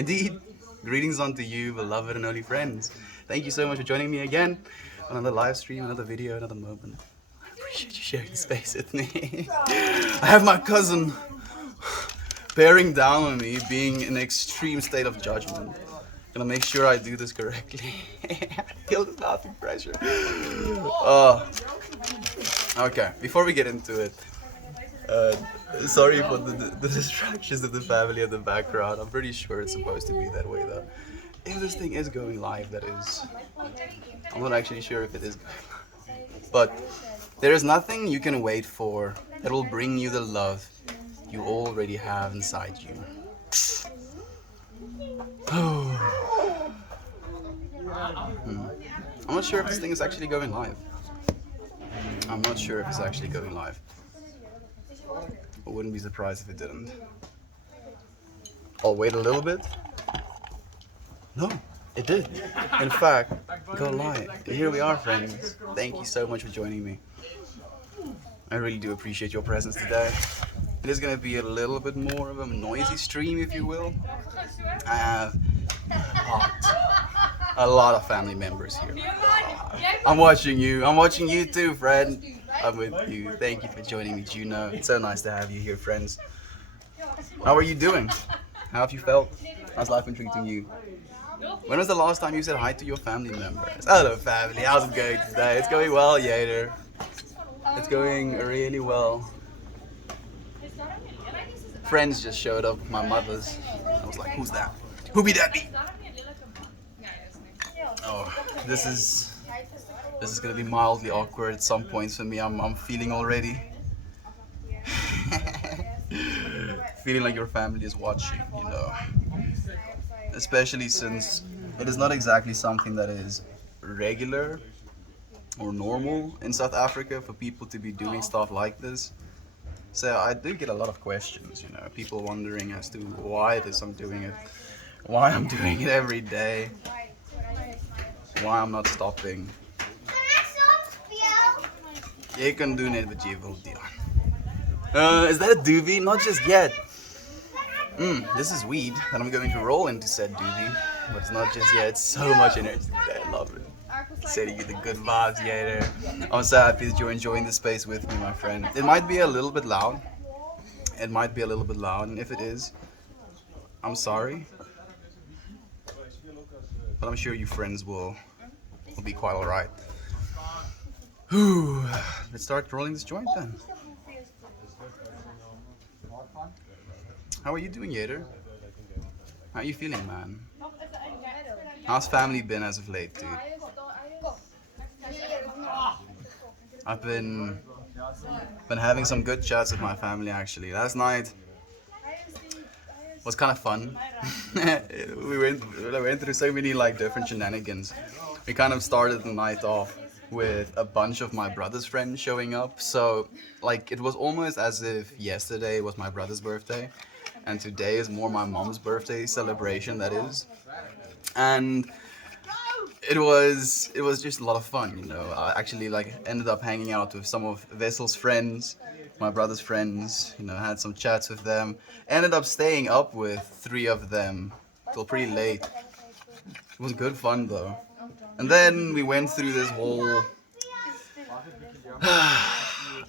Indeed, greetings unto you, beloved and holy friends. Thank you so much for joining me again on another live stream, another video, another moment. I appreciate you sharing space with me. I have my cousin bearing down on me, being in an extreme state of judgment. Gonna make sure I do this correctly. I feel the laughing pressure. Oh, okay. Before we get into it, uh, sorry for the distractions of the family in the background. I'm pretty sure it's supposed to be that way though. If this thing is going live, that is. I'm not actually sure if it is going live. But there is nothing you can wait for that will bring you the love you already have inside you. I'm not sure if this thing is actually going live. I'm not sure if it's actually going live. I wouldn't be surprised if it didn't. I'll wait a little bit. No, it did. In fact, go live. Here we are, friends. Thank you so much for joining me. I really do appreciate your presence today. It is going to be a little bit more of a noisy stream, if you will. I have a lot of family members here. I'm watching you. I'm watching you too, friend. I'm with you. Thank you for joining me, Juno. It's so nice to have you here, friends. How are you doing? How have you felt? How's life been treating you? When was the last time you said hi to your family members? Hello, family. How's it going today? It's going well, Yader. It's going really well. Friends just showed up, my mother's. I was like, who's that? Who be that be? Oh, this is gonna be mildly awkward at some points for me. I'm feeling already. Feeling like your family is watching, you know. Especially since it is not exactly something that is regular or normal in South Africa for people to be doing stuff like this. So I do get a lot of questions, you know, people wondering as to why it is I'm doing it, why I'm doing it every day, why I'm not stopping. Je kan doen het wat je wilt, Dion. Is that a doobie? Not just yet. This is weed, and I'm going to roll into said doobie, but it's not just yet. It's so much energy today. I love it. Sending you the good vibes, Yader. I'm so happy that you're enjoying the space with me, my friend. It might be a little bit loud. It might be a little bit loud, and if it is, I'm sorry. But I'm sure you friends will be quite alright. Let's start rolling this joint then. How are you doing, Yader? How are you feeling, man? How's family been as of late, dude? I've been having some good chats with my family actually. Last night was kind of fun. we went through so many like different shenanigans. We kind of started the night off with a bunch of my brother's friends showing up. So like it was almost as if yesterday was my brother's birthday and today is more my mom's birthday celebration, that is. And it was just a lot of fun, you know. I actually like ended up hanging out with some of Vessel's friends, my brother's friends, you know, had some chats with them. Ended up staying up with 3 of them till pretty late. It was good fun though. And then we went through this whole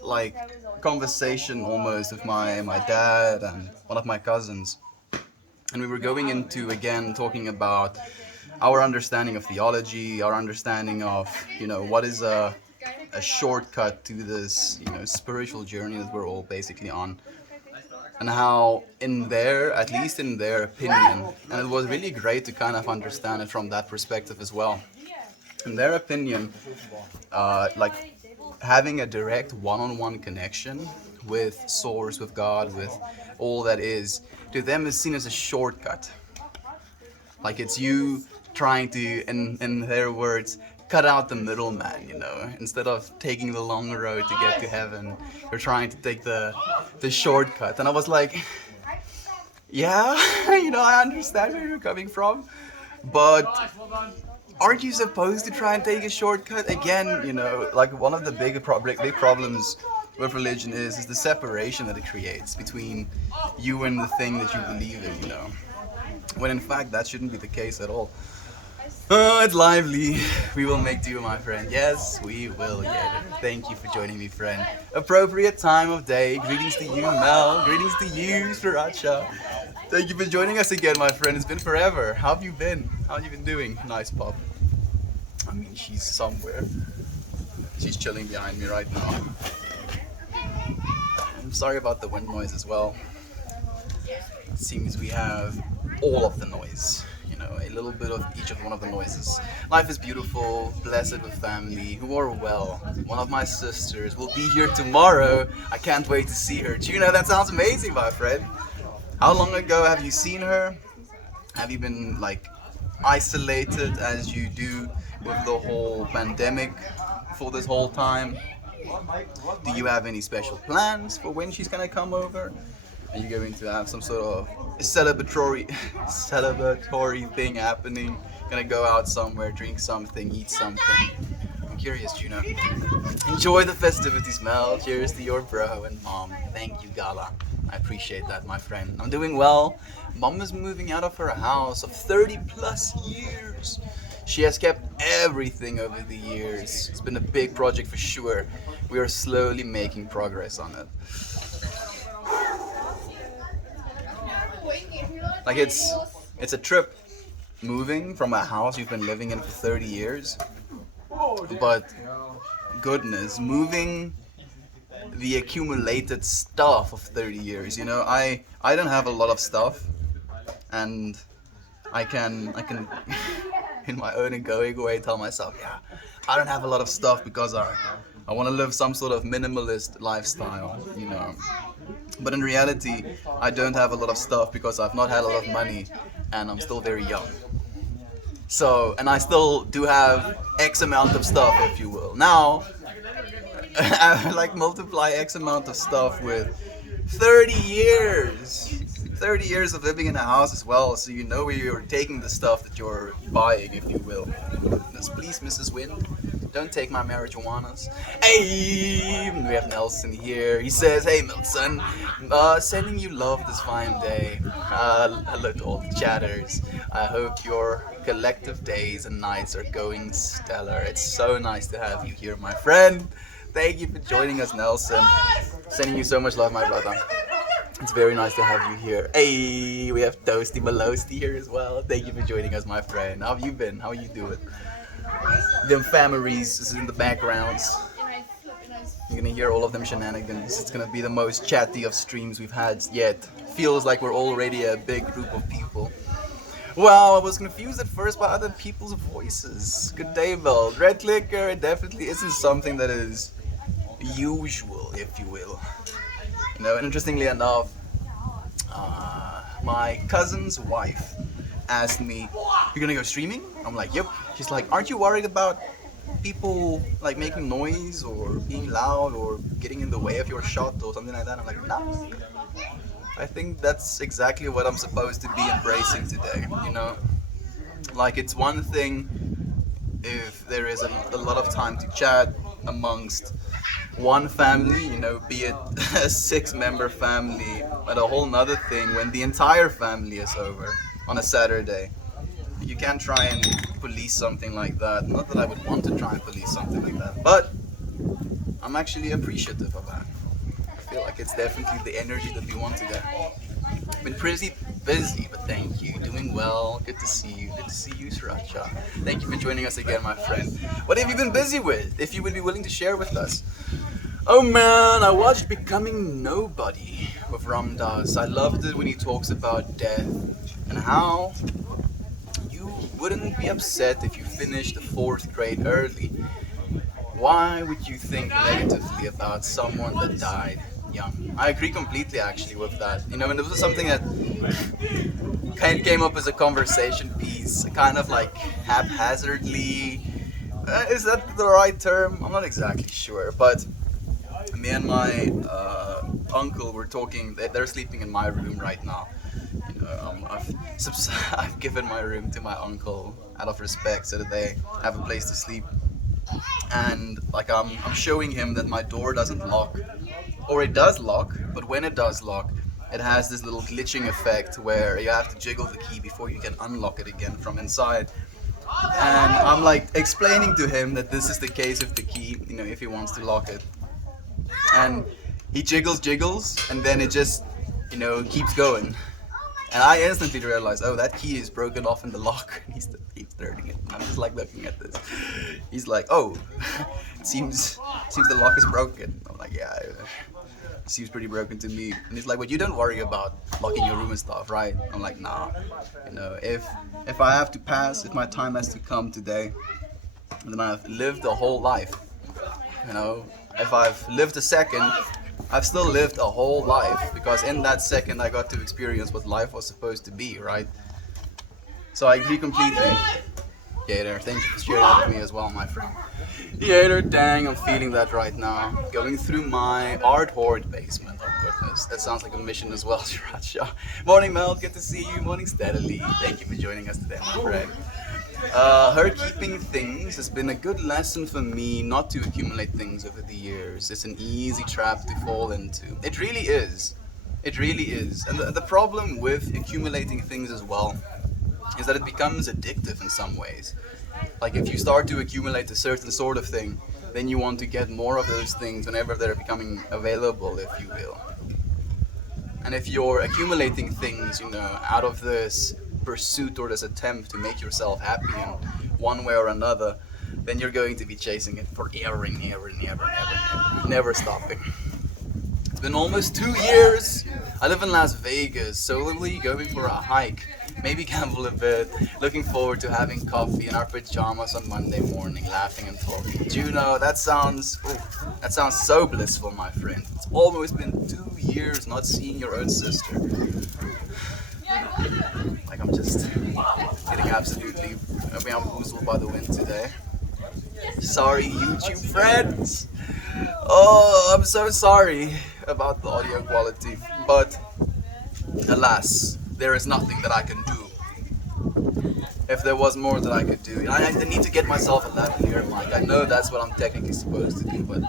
like conversation almost with my dad and one of my cousins. And we were going into again talking about our understanding of theology, our understanding of, you know, what is a shortcut to this, you know, spiritual journey that we're all basically on. And how in their, at least in their opinion, and it was really great to kind of understand it from that perspective as well. In their opinion, like having a direct one-on-one connection with Source, with God, with all that is, to them is seen as a shortcut. Like it's you trying to, in their words, cut out the middleman, you know. Instead of taking the long road to get to heaven, you're trying to take the shortcut. And I was like, yeah, you know, I understand where you're coming from, but aren't you supposed to try and take a shortcut? Again, you know, like one of the big problems with religion is the separation that it creates between you and the thing that you believe in, you know. when in fact that shouldn't be the case at all. Oh, it's lively. We will make do, my friend. Yes, we will, yeah. Thank you for joining me, friend. Appropriate time of day. Greetings to you, Mel. Greetings to you, Sriracha. Thank you for joining us again, my friend. It's been forever. How have you been? How have you been doing? Nice pop. I mean, she's somewhere. She's chilling behind me right now. I'm sorry about the wind noise as well. It seems we have all of the noise. You know, a little bit of each of one of the noises. Life is beautiful, blessed with family who are well. One of my sisters will be here tomorrow. I can't wait to see her. Tuna, that sounds amazing, my friend. How long ago have you seen her? Have you been like isolated as you do with the whole pandemic for this whole time? Do you have any special plans for when she's gonna come over? Are you going to have some sort of celebratory thing happening? Gonna go out somewhere, drink something, eat something? I'm curious, Juno. Enjoy the festivities, Mel. Cheers to your bro and mom. Thank you, Gala. I appreciate that, my friend. I'm doing well. Mom is moving out of her house of 30 plus years. She has kept everything over the years. It's been a big project for sure. We are slowly making progress on it. Like it's a trip moving from a house you've been living in for 30 years. But goodness, moving the accumulated stuff of 30 years, you know, I don't have a lot of stuff, and I can in my own egoic way tell myself, yeah, I don't have a lot of stuff because I want to live some sort of minimalist lifestyle, you know. But in reality, I don't have a lot of stuff because I've not had a lot of money and I'm still very young. So, and I still do have X amount of stuff, if you will. Now, I like multiply X amount of stuff with 30 years. 30 years of living in a house as well, so you know where you're taking the stuff that you're buying, if you will. Goodness, please, Mrs. Wind, don't take my marijuanas. Hey, we have Nelson here. He says, hey, Milton, sending you love this fine day. Hello to all the chatters. I hope your collective days and nights are going stellar. It's so nice to have you here, my friend. Thank you for joining us, Nelson. Sending you so much love, my brother. It's very nice to have you here. Hey, we have Toasty Malosty here as well. Thank you for joining us, my friend. How have you been? How are you doing? Them families is in the backgrounds. You're gonna hear all of them shenanigans. It's gonna be the most chatty of streams we've had yet. Feels like we're already a big group of people. Wow, I was confused at first by other people's voices. Good day, Bell. Red Clicker, it definitely isn't something that is usual, if you will. You know, and interestingly enough, my cousin's wife asked me, "You're gonna go streaming?" I'm like, "Yep." She's like, "Aren't you worried about people like making noise or being loud or getting in the way of your shot or something like that?" I'm like, "No. I think that's exactly what I'm supposed to be embracing today, you know? Like, it's one thing if there is a lot of time to chat amongst one family, you know, be it a 6-member family, but a whole nother thing when the entire family is over on a Saturday. You can't try and police something like that. Not that I would want to try and police something like that, but I'm actually appreciative of that. I feel like it's definitely the energy that we want today. Been pretty busy, but thank you. Doing well. Good to see you. Good to see you, Sriracha. Thank you for joining us again, my friend. What have you been busy with? If you would be willing to share with us. Oh man, I watched Becoming Nobody with Ram Dass. I loved it when he talks about death and how you wouldn't be upset if you finished the 4th grade early. Why would you think negatively about someone that died young? I agree completely actually with that. You know, and it was something that kind of came up as a conversation piece, kind of like haphazardly. Is that the right term? I'm not exactly sure, but me and my uncle were talking. They're sleeping in my room right now. You know, I've given my room to my uncle out of respect so that they have a place to sleep. And like I'm showing him that my door doesn't lock, or it does lock, but when it does lock, it has this little glitching effect where you have to jiggle the key before you can unlock it again from inside. And I'm like explaining to him that this is the case of the key, if he wants to lock it. And he jiggles, and then it just, keeps going. And I instantly realized, oh, that key is broken off in the lock. And he keeps turning it. And I'm just like looking at this. He's like, oh, it seems the lock is broken. I'm like, yeah, it seems pretty broken to me. And he's like, well, you don't worry about locking your room and stuff, right? I'm like, nah. If I have to pass, if my time has to come today, then I've lived a whole life. If I've lived a second, I've still lived a whole life, because in that second I got to experience what life was supposed to be, right? So I agree completely. Gator, thank you for sharing that with me as well, my friend. Gator, dang, I'm feeling that right now. Going through my art hoard basement. Oh goodness, that sounds like a mission as well, Sriracha. Morning, Mel, good to see you. Morning, Steadily. Thank you for joining us today, my friend. Her keeping things has been a good lesson for me not to accumulate things over the years. It's an easy trap to fall into. It really is. It really is. And the problem with accumulating things as well is that it becomes addictive in some ways. Like if you start to accumulate a certain sort of thing, then you want to get more of those things whenever they're becoming available, if you will. And if you're accumulating things, out of this pursuit or this attempt to make yourself happy in one way or another, then you're going to be chasing it forever and never stopping. It's been almost 2 years. I live in Las Vegas, solely going for a hike, maybe gamble a bit, looking forward to having coffee in our pajamas on Monday morning, laughing and talking. Juno, that sounds so blissful, my friend. It's almost been 2 years not seeing your own sister. Like I'm just getting absolutely bamboozled by the wind today. Sorry, YouTube friends. Oh, I'm so sorry about the audio quality, but alas, there is nothing that I can do. If there was more that I could do, I need to get myself a lavalier mic. I know that's what I'm technically supposed to do, but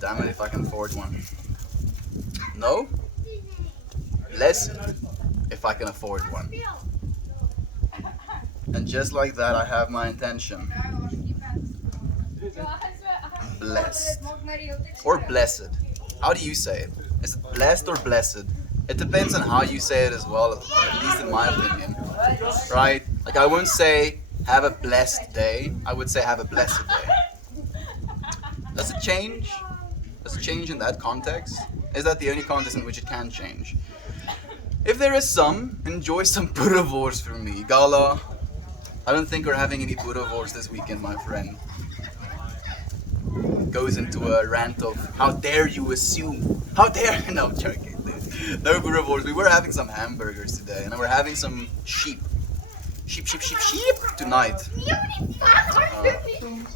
damn it if I can afford one. No? Less if I can afford one. And just like that, I have my intention. Blessed. Or blessed. How do you say it? Is it blessed or blessed? It depends on how you say it as well, at least in my opinion. Right? Like I wouldn't say have a blessed day, I would say have a blessed day. Does it change? Does it change in that context? Is that the only context in which it can change? If there is some, enjoy some boerewors for me. Gala, I don't think we're having any boerewors this weekend, my friend. Goes into a rant of, how dare you assume? How dare, no, I'm joking. No boerewors. We were having some hamburgers today, and we're having some sheep tonight.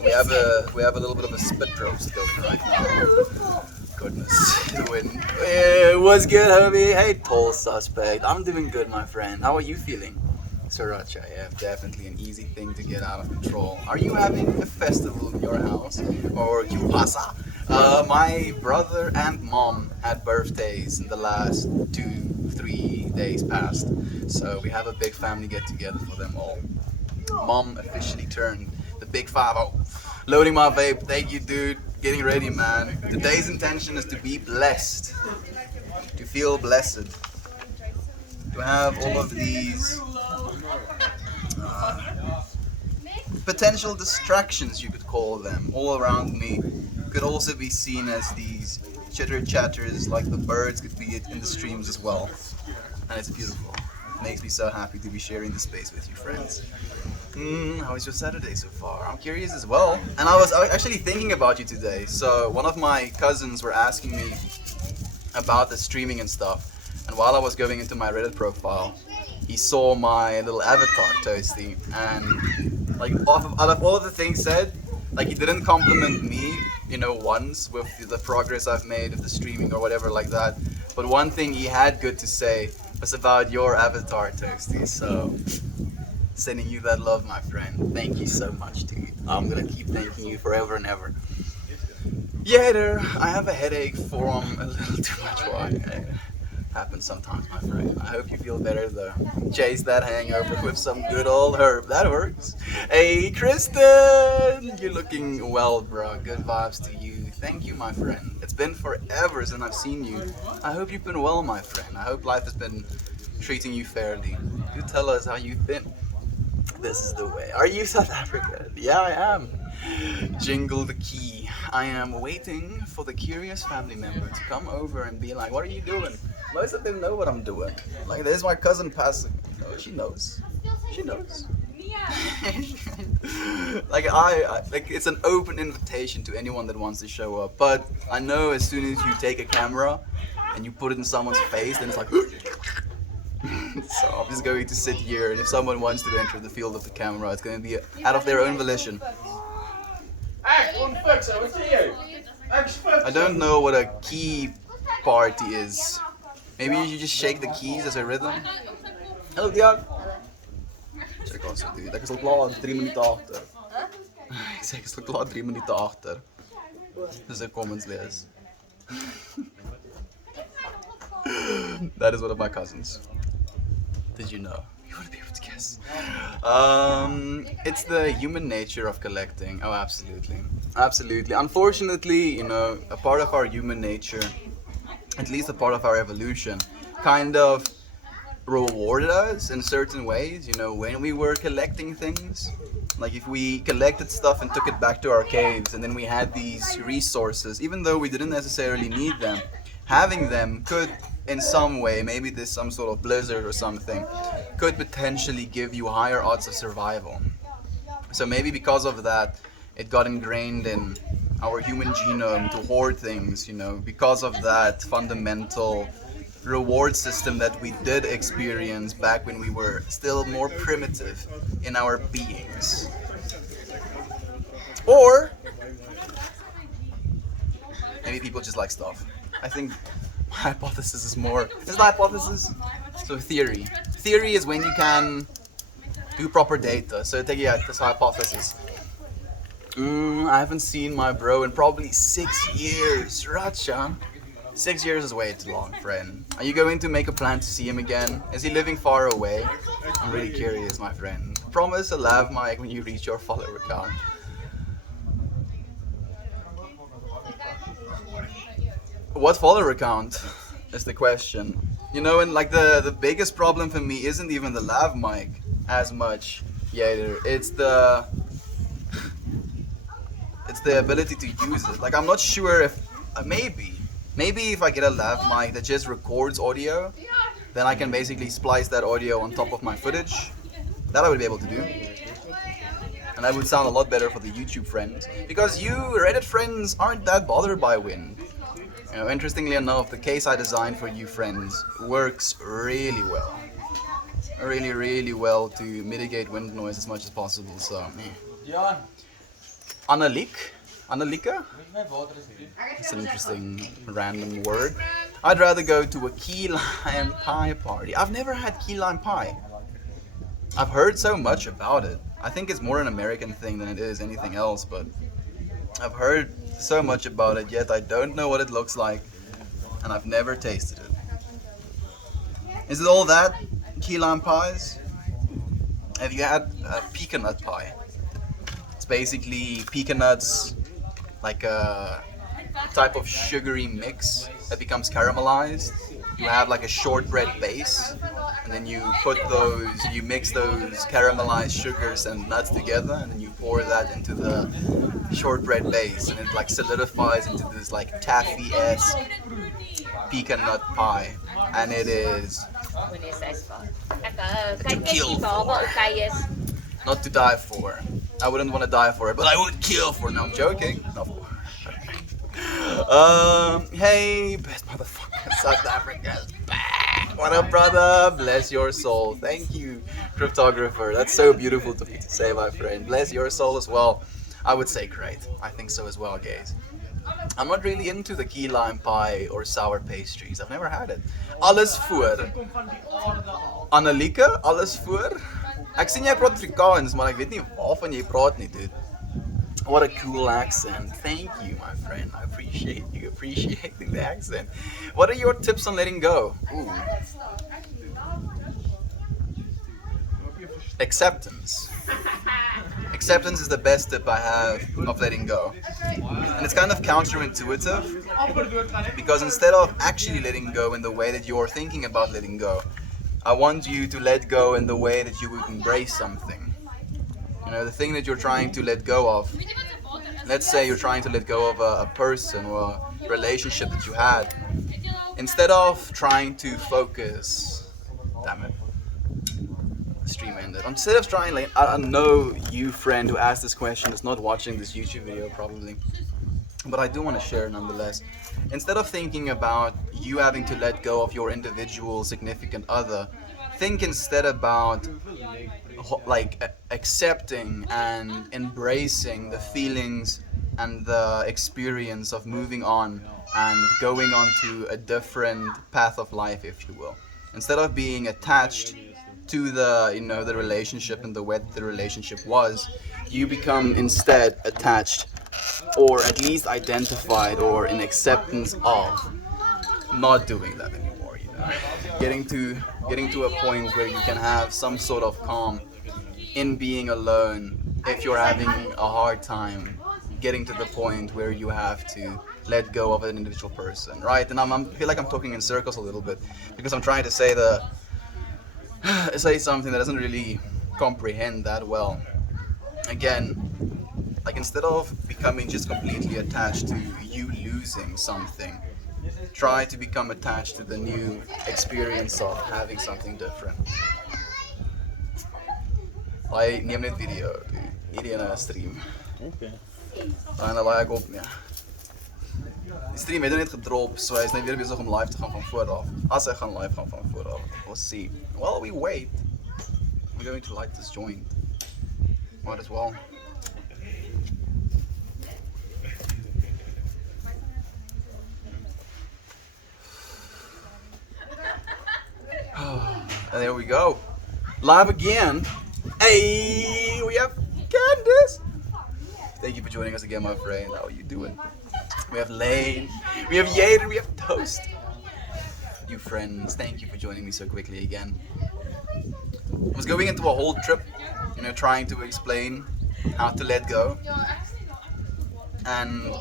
We have a little bit of a spit roast going right now. Goodness, the wind. Hey, what's good, homie? Hey, tall suspect. I'm doing good, my friend. How are you feeling? Sriracha, yeah, definitely an easy thing to get out of control. Are you having a festival in your house? Or you pasa? My brother and mom had birthdays in the last 2-3 days past. So we have a big family get together for them all. Mom officially turned the big 5-0. Loading my vape, thank you dude. Getting ready, man. Today's intention is to be blessed. To feel blessed. To have all of these potential distractions, you could call them, all around me. Could also be seen as these chitter chatters, like the birds could be in the streams as well. And it's beautiful. It makes me so happy to be sharing this space with you, friends. How was your Saturday so far? I'm curious as well. And I was actually thinking about you today. So one of my cousins were asking me about the streaming and stuff. And while I was going into my Reddit profile, he saw my little avatar, Toasty. And like out of all of the things said, like he didn't compliment me, once with the progress I've made of the streaming or whatever like that. But one thing he had good to say was about your avatar, Toasty. So sending you that love, my friend. Thank you so much, dude. I'm gonna keep thanking you forever and ever. Yeah, I have a headache from a little too much wine. Happens sometimes, my friend. I hope you feel better though. Chase that hangover with some good old herb. That works. Hey, Kristen! You're looking well, bro. Good vibes to you. Thank you, my friend. It's been forever since I've seen you. I hope you've been well, my friend. I hope life has been treating you fairly. You tell us how you've been. This is the way. Are you South African? Yeah, I am. Jingle the key. I am waiting for the curious family member to come over and be like, what are you doing? Most of them know what I'm doing. Like, there's my cousin passing. Oh, she knows. She knows. Like it's an open invitation to anyone that wants to show up. But I know as soon as you take a camera and you put it in someone's face, then it's like. So I'm just going to sit here, and if someone wants to enter the field of the camera, it's going to be out of their own volition. I don't know what a key party is. Maybe you just shake the keys as a rhythm. Hello, Dion. Check ons dude. Ek is al klaar 3 minute agter. Ek sê ek is al klaar 3 minute agter. Dis 'n comments lees. That is one of my cousins. Did you know? You would be able to guess. It's the human nature of collecting. Oh, absolutely. Absolutely. Unfortunately, you know, a part of our human nature, at least a part of our evolution, kind of rewarded us in certain ways. You know, when we were collecting things, like if we collected stuff and took it back to our caves, and then we had these resources, even though we didn't necessarily need them, having them could, in some way, maybe there's some sort of blizzard or something, could potentially give you higher odds of survival. So maybe because of that, it got ingrained in our human genome to hoard things, you know, because of that fundamental reward system that we did experience back when we were still more primitive in our beings. Or maybe people just like stuff. I think my hypothesis is more, it's not hypothesis, so theory. Theory is when you can do proper data, so take it this hypothesis. I haven't seen my bro in probably 6 years, Racha. 6 years is way too long, friend. Are you going to make a plan to see him again? Is he living far away? I'm really curious, my friend. Promise a lav mic when you reach your follower count. What follower count is the question. You know, and like the biggest problem for me isn't even the lav mic as much, Yader. It's the ability to use it. Like, I'm not sure if maybe if I get a lav mic that just records audio, then I can basically splice that audio on top of my footage. That I would be able to do. And that would sound a lot better for the YouTube friends, because you Reddit friends aren't that bothered by wind. You know, interestingly enough, the case I designed for you friends works really well. Really, really well to mitigate wind noise as much as possible, so... Yeah. Annalika? It's an interesting random word. I'd rather go to a key lime pie party. I've never had key lime pie. I've heard so much about it. I think it's more an American thing than it is anything else, but I've heard so much about it, yet I don't know what it looks like, and I've never tasted it. Is it all that? Key lime pies? Have you had pecan nut pie? It's basically pecan nuts, like a type of sugary mix that becomes caramelized. You have like a shortbread base, and then you mix those caramelized sugars and nuts together, and then you pour that into the shortbread base, and it like solidifies into this like taffy-esque pecan nut pie, and it is to kill for, not to die for. I wouldn't want to die for it, but I would kill for it. No, I'm joking. No. Hey, best motherfucker, South Africa's back. What up, brother? Bless your soul. Thank you, cryptographer. That's so beautiful to say, my friend. Bless your soul as well. I would say great. I think so as well, guys. I'm not really into the key lime pie or sour pastries. I've never had it. Alles voor. Annalika, alles voor. Ek sien jy praat Afrikaans, maar ek weet nie waarvan jy praat nie, dude. What a cool accent. Thank you, my friend. I appreciate you appreciating the accent. What are your tips on letting go? Ooh. Acceptance. Acceptance is the best tip I have of letting go. And it's kind of counterintuitive because instead of actually letting go in the way that you're thinking about letting go, I want you to let go in the way that you would embrace something. You know, the thing that you're trying to let go of. Let's say you're trying to let go of a person or a relationship that you had. Instead of trying to focus, damn it, the stream ended. Instead of trying, like, I know you friend who asked this question is not watching this YouTube video probably, but I do want to share nonetheless. Instead of thinking about you having to let go of your individual significant other, think instead about like accepting and embracing the feelings and the experience of moving on and going on to a different path of life, if you will. Instead of being attached to the, you know, the relationship and the way the relationship was, you become instead attached, or at least identified or in acceptance of not doing that anymore, you know. Getting to a point where you can have some sort of calm in being alone if you're having a hard time getting to the point where you have to let go of an individual person, right? And I feel like I'm talking in circles a little bit because I'm trying to say something that doesn't really comprehend that well. Again, like instead of becoming just completely attached to you losing something, try to become attached to the new experience of having something different. I neem net video, hierdie ene stream. Okay. En dan laai ek op, ja. Die stream het net gedrop, so hy is net weer besig om live te gaan van voor af. As hy gaan live gaan van voor af, we'll see. While we wait, we're going to light this joint. Might as well. And there we go. Live again. Hey, we have Candace. Thank you for joining us again, my friend. How are you doing? We have Lane, we have Yaden, we have Toast. You friends, thank you for joining me so quickly again. I was going into a whole trip, you know, trying to explain how to let go. And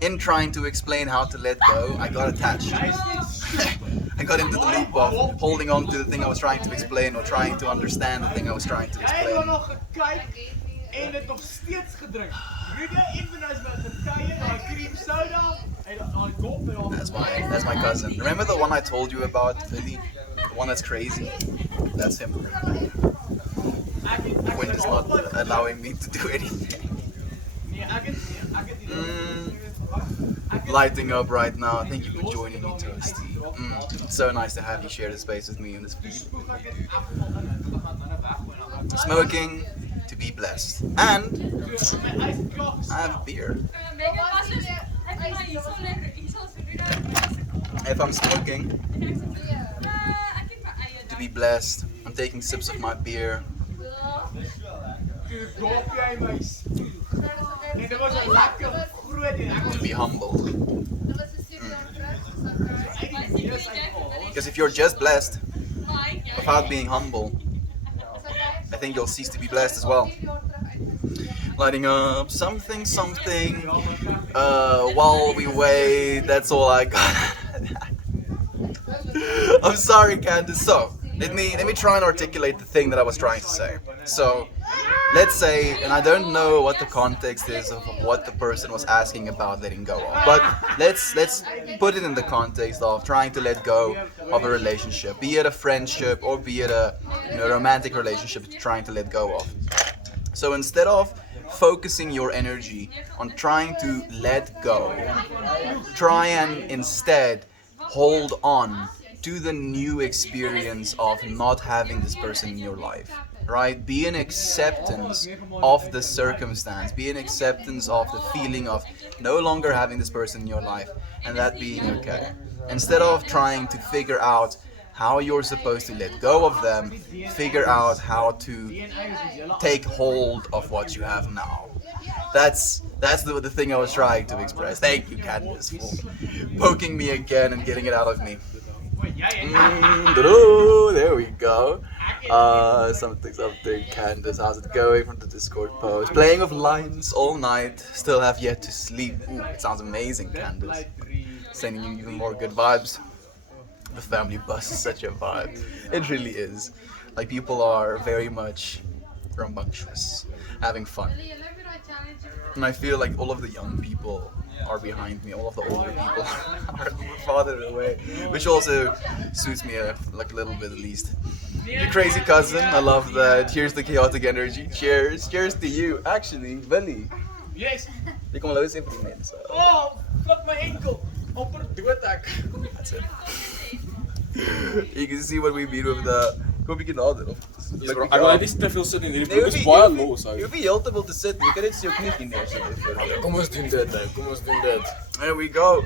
in trying to explain how to let go, I got attached. I got into the loop of holding on to the thing I was trying to explain or trying to understand the thing I was trying to explain. En het nog steeds gedrukt. Rudy even as met the tire, cream soda, and That's my cousin. Remember the one I told you about, Philly? The one that's crazy? That's him. The wind is not allowing me to do anything. Lighting up right now. Thank you for joining me, Toasty. It's so nice to have you share the space with me in this video. Smoking to be blessed. And I have beer. If I'm smoking to be blessed, I'm taking sips of my beer. To be humble. Because if you're just blessed without being humble, I think you'll cease to be blessed as well. Lighting up something while we wait. That's all I got. I'm sorry, Candace. So let me try and articulate the thing that I was trying to say. So let's say, and I don't know what the context is of what the person was asking about letting go of, but let's put it in the context of trying to let go of a relationship, be it a friendship or be it a romantic relationship that you're trying to let go of. So instead of focusing your energy on trying to let go, try and instead hold on to the new experience of not having this person in your life, right? Be in acceptance of the circumstance, be in acceptance of the feeling of no longer having this person in your life, and that being okay. Instead of trying to figure out how you're supposed to let go of them, figure out how to take hold of what you have now. That's the thing I was trying to express. Thank you, Candace, for poking me again and getting it out of me. There we go. Something. Candace, how's it going from the Discord post? Playing of lines all night. Still have yet to sleep. Ooh, it sounds amazing, Candace. Sending you even more good vibes. The family bus is such a vibe. It really is. Like, people are very much rambunctious, having fun. And I feel like all of the young people are behind me, all of the older people are farther away, which also suits me a little bit at least. You crazy cousin, I love that. Here's the chaotic energy. Cheers. Cheers to you. Actually, Willy. Yes. Je kon los even die mensen. Oh, flip my ankle. Amper dood ek. That's it. You can see what we mean with the... Kom ek nader of? Ek wil net nie te veel sit nie. Hierdie Nee, broek is baie los. je hoeft niet heeltemal te zitten. Je kan net zo knie neerzetten. Kom ons doen dit, hè. Kom ons doen dit. There we go.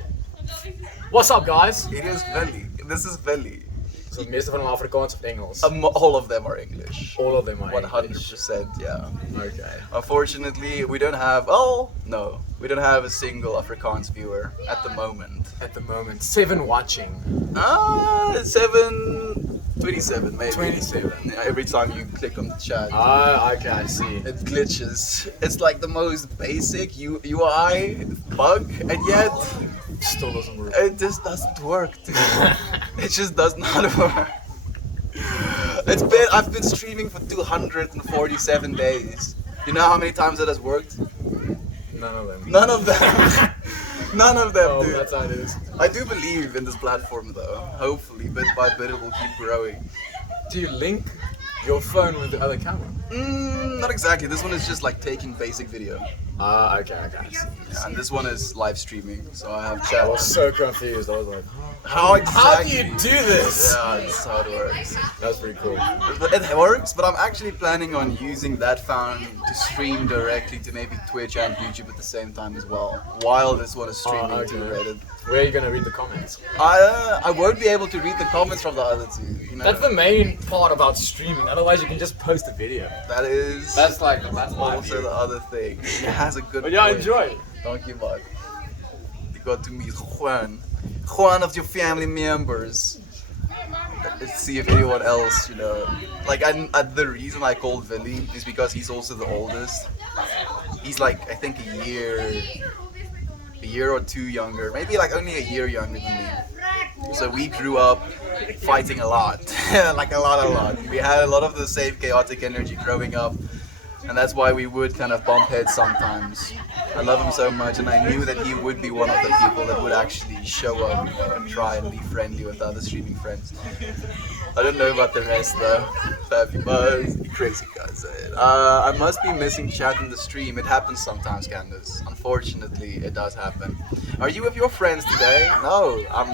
What's up, guys? It is Willy. This is Willy. So die meeste van hom Afrikaans of Engels? All of them are English. All of them are 100%, yeah. Okay. Unfortunately, we don't have. Oh no, we don't have a single Afrikaans viewer at the moment. At the moment, 7 watching. 7:27 maybe. 27. Yeah, every time you click on the chat, Ah, okay, I see. it glitches. It's like the most basic UI bug, and yet Still doesn't work. it just doesn't work, dude. It just does not work. I've been streaming for 247 days. You know how many times that has worked? None of them. None of them. None of them, Oh, dude. that's how it is. I do believe in this platform though. Hopefully, bit by bit it will keep growing. Do you link your phone with the other camera? Not exactly. This one is just like taking basic video. Ah, okay. I see. Yeah, and this one is live streaming. So I have I chat. was so confused. I was like, How how do exactly? you do this? Yeah, that's how it works. That's pretty cool. It works, but I'm actually planning on using that phone to stream directly to maybe Twitch and YouTube at the same time as well, while this one is streaming to okay. Reddit. Where are you gonna read the comments? I won't be able to read the comments from the other two. You know, That's the main part about streaming. Otherwise, you can just post a video. that is That's my also view. the other thing. It has a good But yeah, point. enjoy. Thank you, Mark. You got to meet Juan. Juan of your family members. Let's see if anyone else, you know. Like, the reason I called Willy is because he's also the oldest. He's like, I think a year or two younger. Maybe like only a year younger than me. So we grew up fighting a lot. Like a lot. We had a lot of the same chaotic energy growing up. And that's why we would kind of bump heads sometimes. I love him so much, and I knew that he would be one of the people that would actually show up, you know, and try and be friendly with other streaming friends. I don't know about the rest though. Happy Buzz, you crazy cousin. I must be missing chat in the stream. It happens sometimes, Candace. Unfortunately, it does happen. Are you with your friends today? No, I'm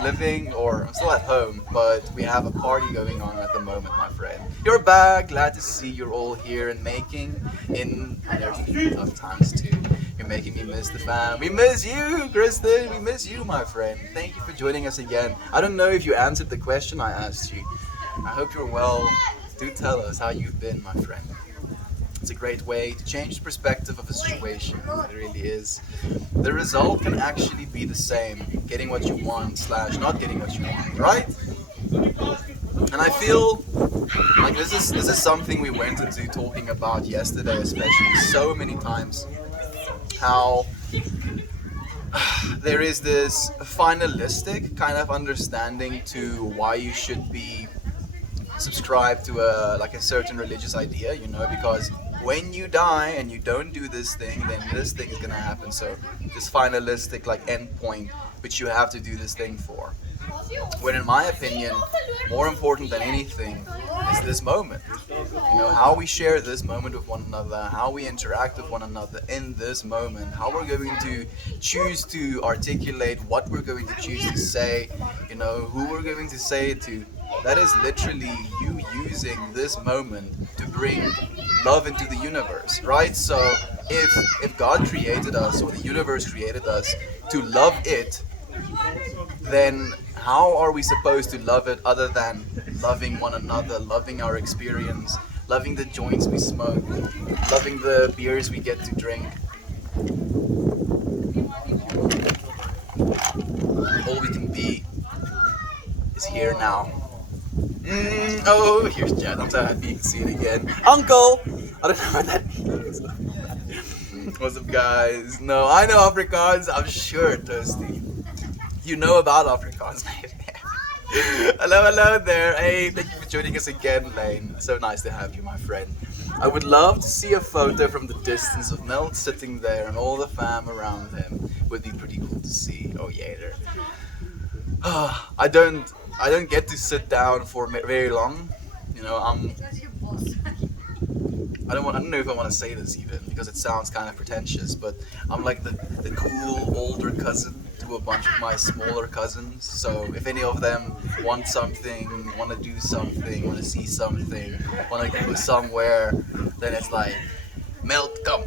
still at home, but we have a party going on at the moment, my friend. You're back, glad to see you're all here and making in there's tough times too. You're making me miss the fam. We miss you, Kristen. We miss you, my friend. Thank you for joining us again. I don't know if you answered the question I asked you. I hope you're well. Do tell us how you've been, my friend. It's a great way to change the perspective of a situation. It really is. The result can actually be the same. Getting what you want / not getting what you want, right? And I feel like this is something we went into talking about yesterday, especially so many times. How there is this finalistic kind of understanding to why you should be subscribed to a certain religious idea, you know, because when you die and you don't do this thing, then this thing is gonna happen. So this finalistic end point which you have to do this thing for. When in my opinion, more important than anything is this moment. You know, how we share this moment with one another, how we interact with one another in this moment, how we're going to choose to articulate what we're going to choose to say, you know, who we're going to say it to. That is literally you using this moment to bring love into the universe, right? So if God created us, or the universe created us to love it, then how are we supposed to love it other than loving one another, loving our experience, loving the joints we smoke, loving the beers we get to drink? all we can be is here now. Oh, here's Chad. I'm so happy you can see it again. Uncle! I don't know what that means. What's up, guys? No, I know Afrikaans. I'm sure, Toasty. You know about Afrikaans, maybe. Hello there. Hey, thank you for joining us again, Lane. So nice to have you, my friend. I would love to see a photo from the distance of Melt sitting there and all the fam around him. Would be pretty cool to see. Oh yeah, there. I don't get to sit down for very long. You know, I don't know if I want to say this even because it sounds kind of pretentious, but I'm like the cool older cousin to a bunch of my smaller cousins. So if any of them want something, want to do something, want to see something, want to go somewhere, then it's like, Melt, come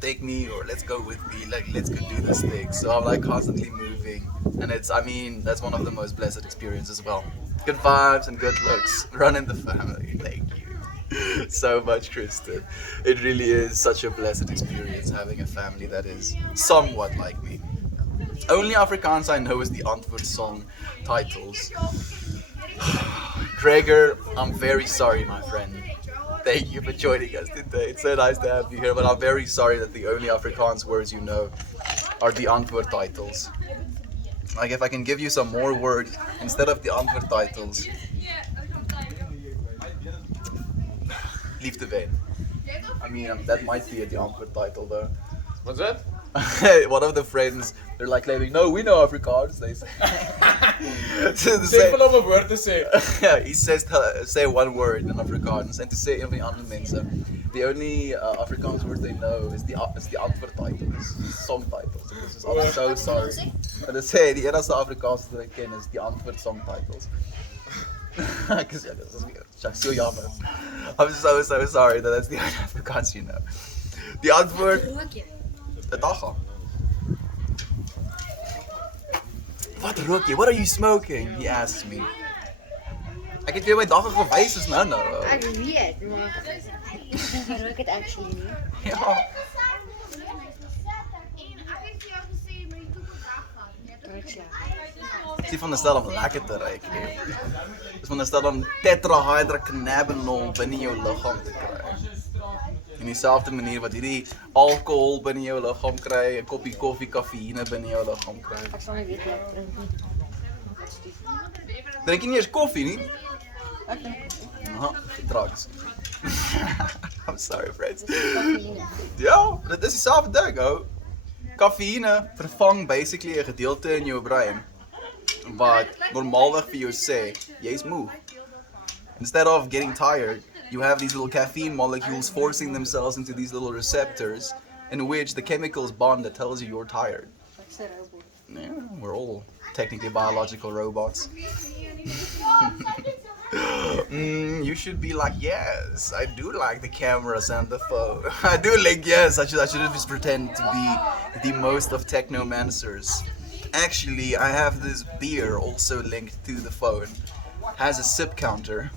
take me, or let's go with me, like let's go do this thing. So I'm like constantly moving, and that's one of the most blessed experiences as well. Good vibes and good looks, run in the family. Thank you so much, Kristen. It really is such a blessed experience having a family that is somewhat like me. Only Afrikaans I know is the Antwoord song titles. Gregor, I'm very sorry, my friend. Thank you for joining us today. It's so nice to have you here, but I'm very sorry that the only Afrikaans words you know are the Antwoord titles. Like if I can give you some more words instead of the Antwoord titles. Liefdeween. I mean, that might be the Antwoord title though. What's that? One of the friends, they're like claiming, no, we know Afrikaans, they say. Simpel om 'n woord te sê. Yeah, he says say one word in Afrikaans and to say een van die ander mense. The only Afrikaans word they know is the Antwoord titles, song titles. I'm so sorry. Maar they say die enigste Afrikaans wat ek ken is die Antwoord song titles. Because yeah, this is so jammer. I'm so sorry that's the only Afrikaans you know. Die Antwoord. Dag. Wat rook jy? What are you smoking? He asks me. Ek het jou my dagga gewys is nou. Ek weet, maar ek rook dit actually nie. Ja. Dis van die stel om lekker te ruik. Dis van die stel om tetrahydrocannabinol binne jou liggaam te kry. In dieselfde manier wat hierdie alkohol binne jou liggaam kry, 'n koppie koffie, kafeïne binne jou liggaam kry. Ek sal nie weet wat ek drink nie. Drink jy nie eers koffie nie? Ek drink koffie. Aha, drugs. I'm sorry, friends. Kafeïne. Ja, dit is dieselfde ding, ou. Kafeïne vervang basically 'n gedeelte in jou brein wat normaalweg vir jou sê jy's moe. Instead of getting tired, you have these little caffeine molecules forcing themselves into these little receptors in which the chemicals bond that tells you you're tired. Ek's 'n robot. Yeah, we're all technically biological robots. You should be like, yes, I do like the cameras and the phone. I do like, yes, I should just pretend to be the most of technomancers. Actually, I have this beer also linked to the phone. Has a sip counter.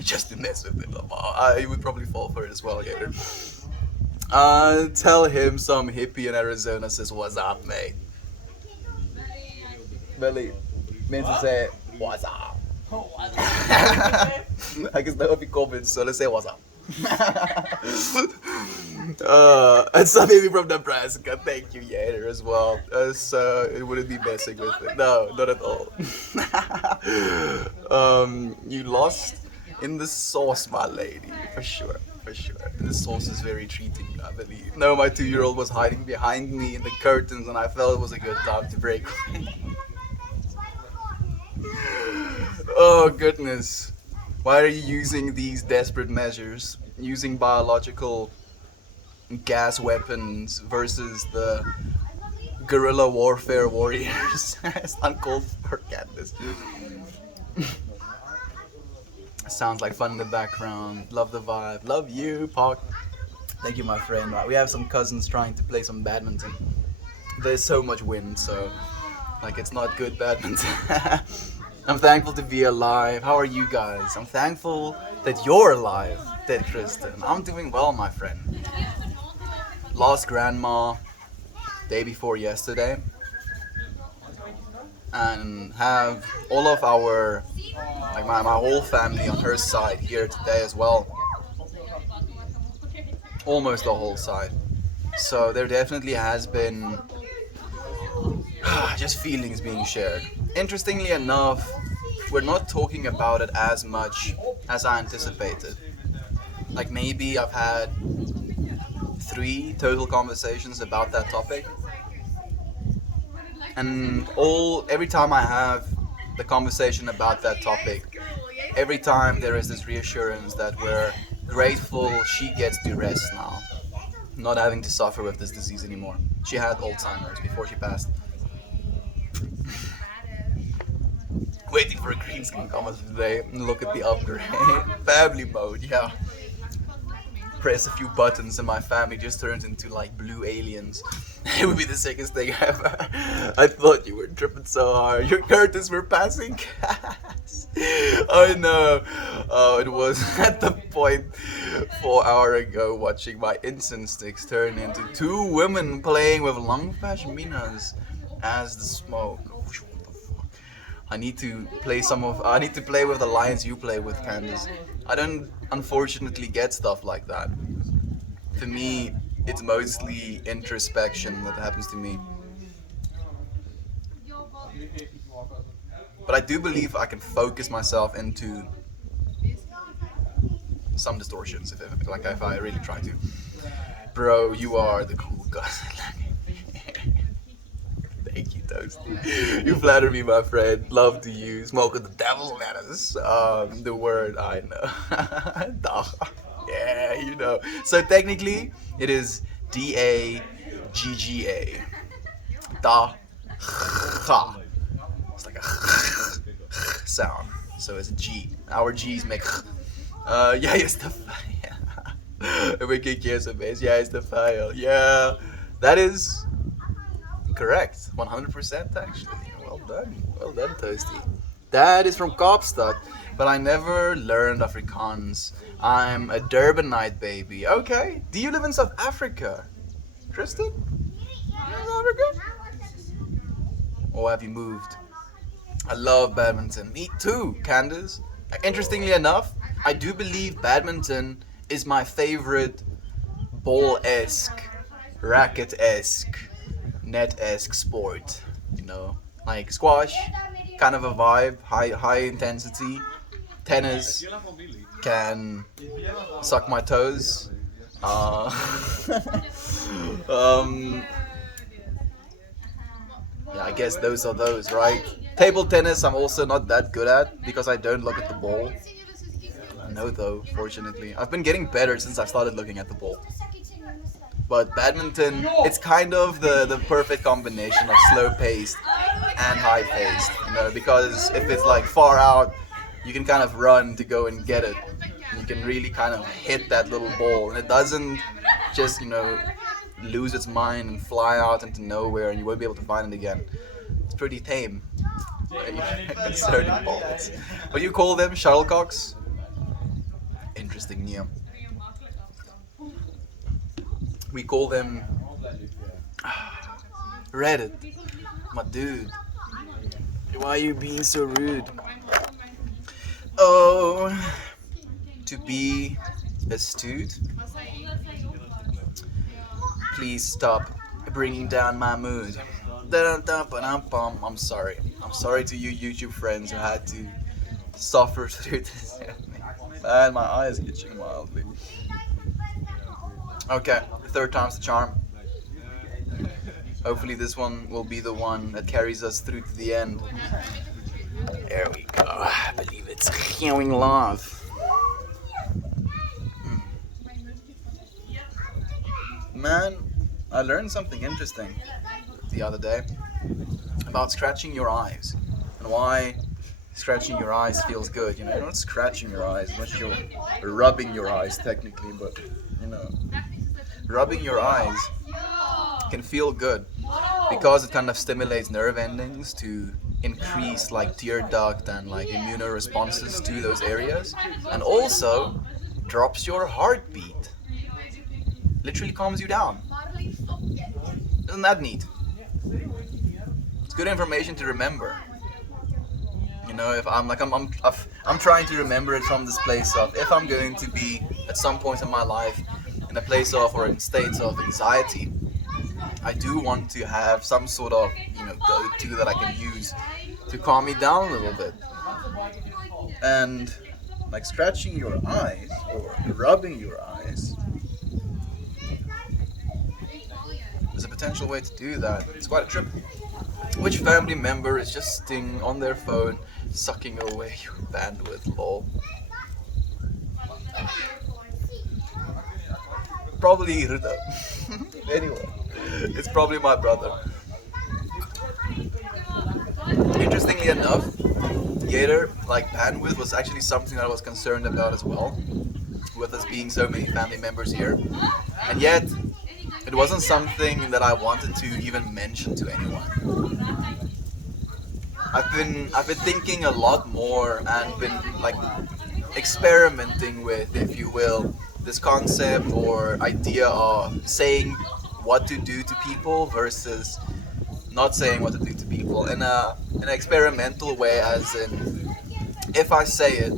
Just to mess with it. I would probably fall for it as well later. Tell him some hippie in Arizona says, what's up, mate? Billy, mensen say, what's up? I guess no if comments, so let's say what's up. And some maybe from Nebraska, thank you, Yater, as well. So it wouldn't be messing with it. No, not at all. You lost in the sauce, my lady, for sure. For sure. The sauce is very treating, I believe. No, my 2-year-old was hiding behind me in the curtains and I felt it was a good time to break away. Oh goodness. Why are you using these desperate measures? Using biological gas weapons versus the guerrilla warfare warriors. It's uncalled for, Katniss. Sounds like fun in the background. Love the vibe. Love you, Park. Thank you, my friend. We have some cousins trying to play some badminton. There's so much wind, so like it's not good badminton. I'm thankful to be alive. How are you guys? I'm thankful that you're alive, Ted Kristen. I'm doing well, my friend. Lost grandma day before yesterday, and have all of our, like my whole family on her side here today as well. Almost the whole side. So there definitely has been just feelings being shared. Interestingly enough, we're not talking about it as much as I anticipated. Like maybe I've had 3 total conversations about that topic. And every time I have the conversation about that topic, every time there is this reassurance that we're grateful she gets to rest now, not having to suffer with this disease anymore. She had Alzheimer's before she passed. Waiting for a green screen comment today and look at the upgrade. Family mode, yeah. Press a few buttons and my family just turns into like blue aliens. It would be the sickest thing ever. I thought you were tripping so hard. Your curtains were passing gas. I know. Oh, it was at the point 4 hours ago watching my incense sticks turn into 2 women playing with long pashminas as the smoke. I need to play with the lines you play with, Candace. I don't unfortunately get stuff like that. For me, it's mostly introspection that happens to me. But I do believe I can focus myself into some distortions if I really try to. Bro, you are the cool guy. Thank you, Toasty. You flatter me, my friend. Love to you. Smoking the devil's lettuce. The word I know. Dag. Yeah, you know. So technically, it is DAGGA. Da. It's like a sound. So it's a G. Our G's make. Jij is de file. Heb ik een keer zo bezig. Jij is de file. Yeah. That is correct. 100% actually. Well done. Well done, Toasty. That is from Kaapstad, but I never learned Afrikaans. I'm a Durbanite baby. Okay. Do you live in South Africa? Tristan? South Africa? Or have you moved? I love badminton. Me too, Candace. Interestingly enough, I do believe badminton is my favorite ball-esque, racket-esque, net-esque sport. You know, like squash, kind of a vibe, high intensity. Tennis can suck my toes. Yeah, I guess those are those, right? Table tennis I'm also not that good at because I don't look at the ball. No though, fortunately. I've been getting better since I started looking at the ball. But badminton, it's kind of the perfect combination of slow-paced and high-paced, you know, because if it's like far out, you can kind of run to go and get it. You can really kind of hit that little ball, and it doesn't just, you know, lose its mind and fly out into nowhere and you won't be able to find it again. It's pretty tame concerning balls. What do you call them? Shuttlecocks? Interesting name. We call them Reddit. My dude. Why are you being so rude? Oh, to be astute. Please stop bringing down my mood. I'm sorry. I'm sorry to you YouTube friends who had to suffer through this. Man, my eye is itching wildly. Okay, third time's the charm. Hopefully this one will be the one that carries us through to the end. There we go. I believe it's going live. Man, I learned something interesting the other day about scratching your eyes and why scratching your eyes feels good. You know, you're not scratching your eyes unless you're rubbing your eyes technically, but you know, rubbing your eyes can feel good because it kind of stimulates nerve endings to increase like tear duct and like immune responses to those areas, and also drops your heartbeat. Literally calms you down. Isn't that neat? It's good information to remember. You know, if I'm trying to remember it from this place of, if I'm going to be at some point in my life in a place of, or in states of anxiety, I do want to have some sort of, you know, go-to that I can use to calm me down a little bit. And like scratching your eyes or rubbing your eyes is a potential way to do that. It's quite a trip. Which family member is just sitting on their phone, sucking away your bandwidth, lol? Probably Rita. Anyway, it's probably my brother. Interestingly enough, Yater, like bandwidth, was actually something that I was concerned about as well, with us being so many family members here. And yet, it wasn't something that I wanted to even mention to anyone. I've been thinking a lot more and been like experimenting with, if you will, this concept or idea of saying what to do to people versus not saying what to do to people in an experimental way, as in, if I say it,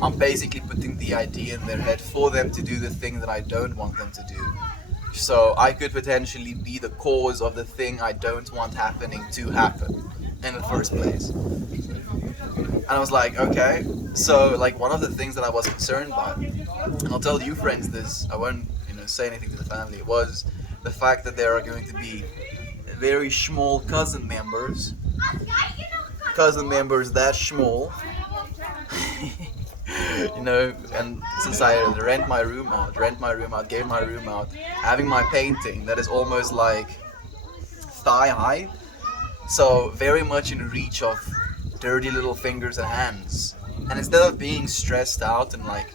I'm basically putting the idea in their head for them to do the thing that I don't want them to do. So I could potentially be the cause of the thing I don't want happening to happen in the first place. And I was like, okay, so like one of the things that I was concerned about, and I'll tell you friends this, I won't, you know, say anything to the family, was the fact that there are going to be very small cousin members that small, you know, and since I rent my room out, gave my room out, having my painting that is almost like thigh high, so very much in reach of dirty little fingers and hands. And instead of being stressed out and like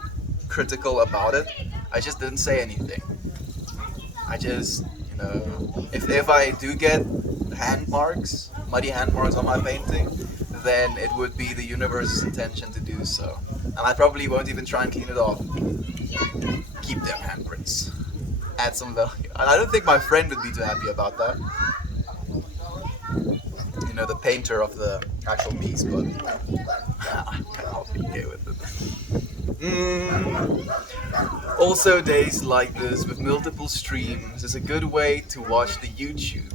critical about it, I just didn't say anything. I just, you know, if I do get hand marks, muddy hand marks on my painting, then it would be the universe's intention to do so. And I probably won't even try and clean it off. Keep them handprints. Add some value. And I don't think my friend would be too happy about that. You know, the painter of the actual piece, but I'll be okay with it. Also, days like this with multiple streams is a good way to watch the YouTube.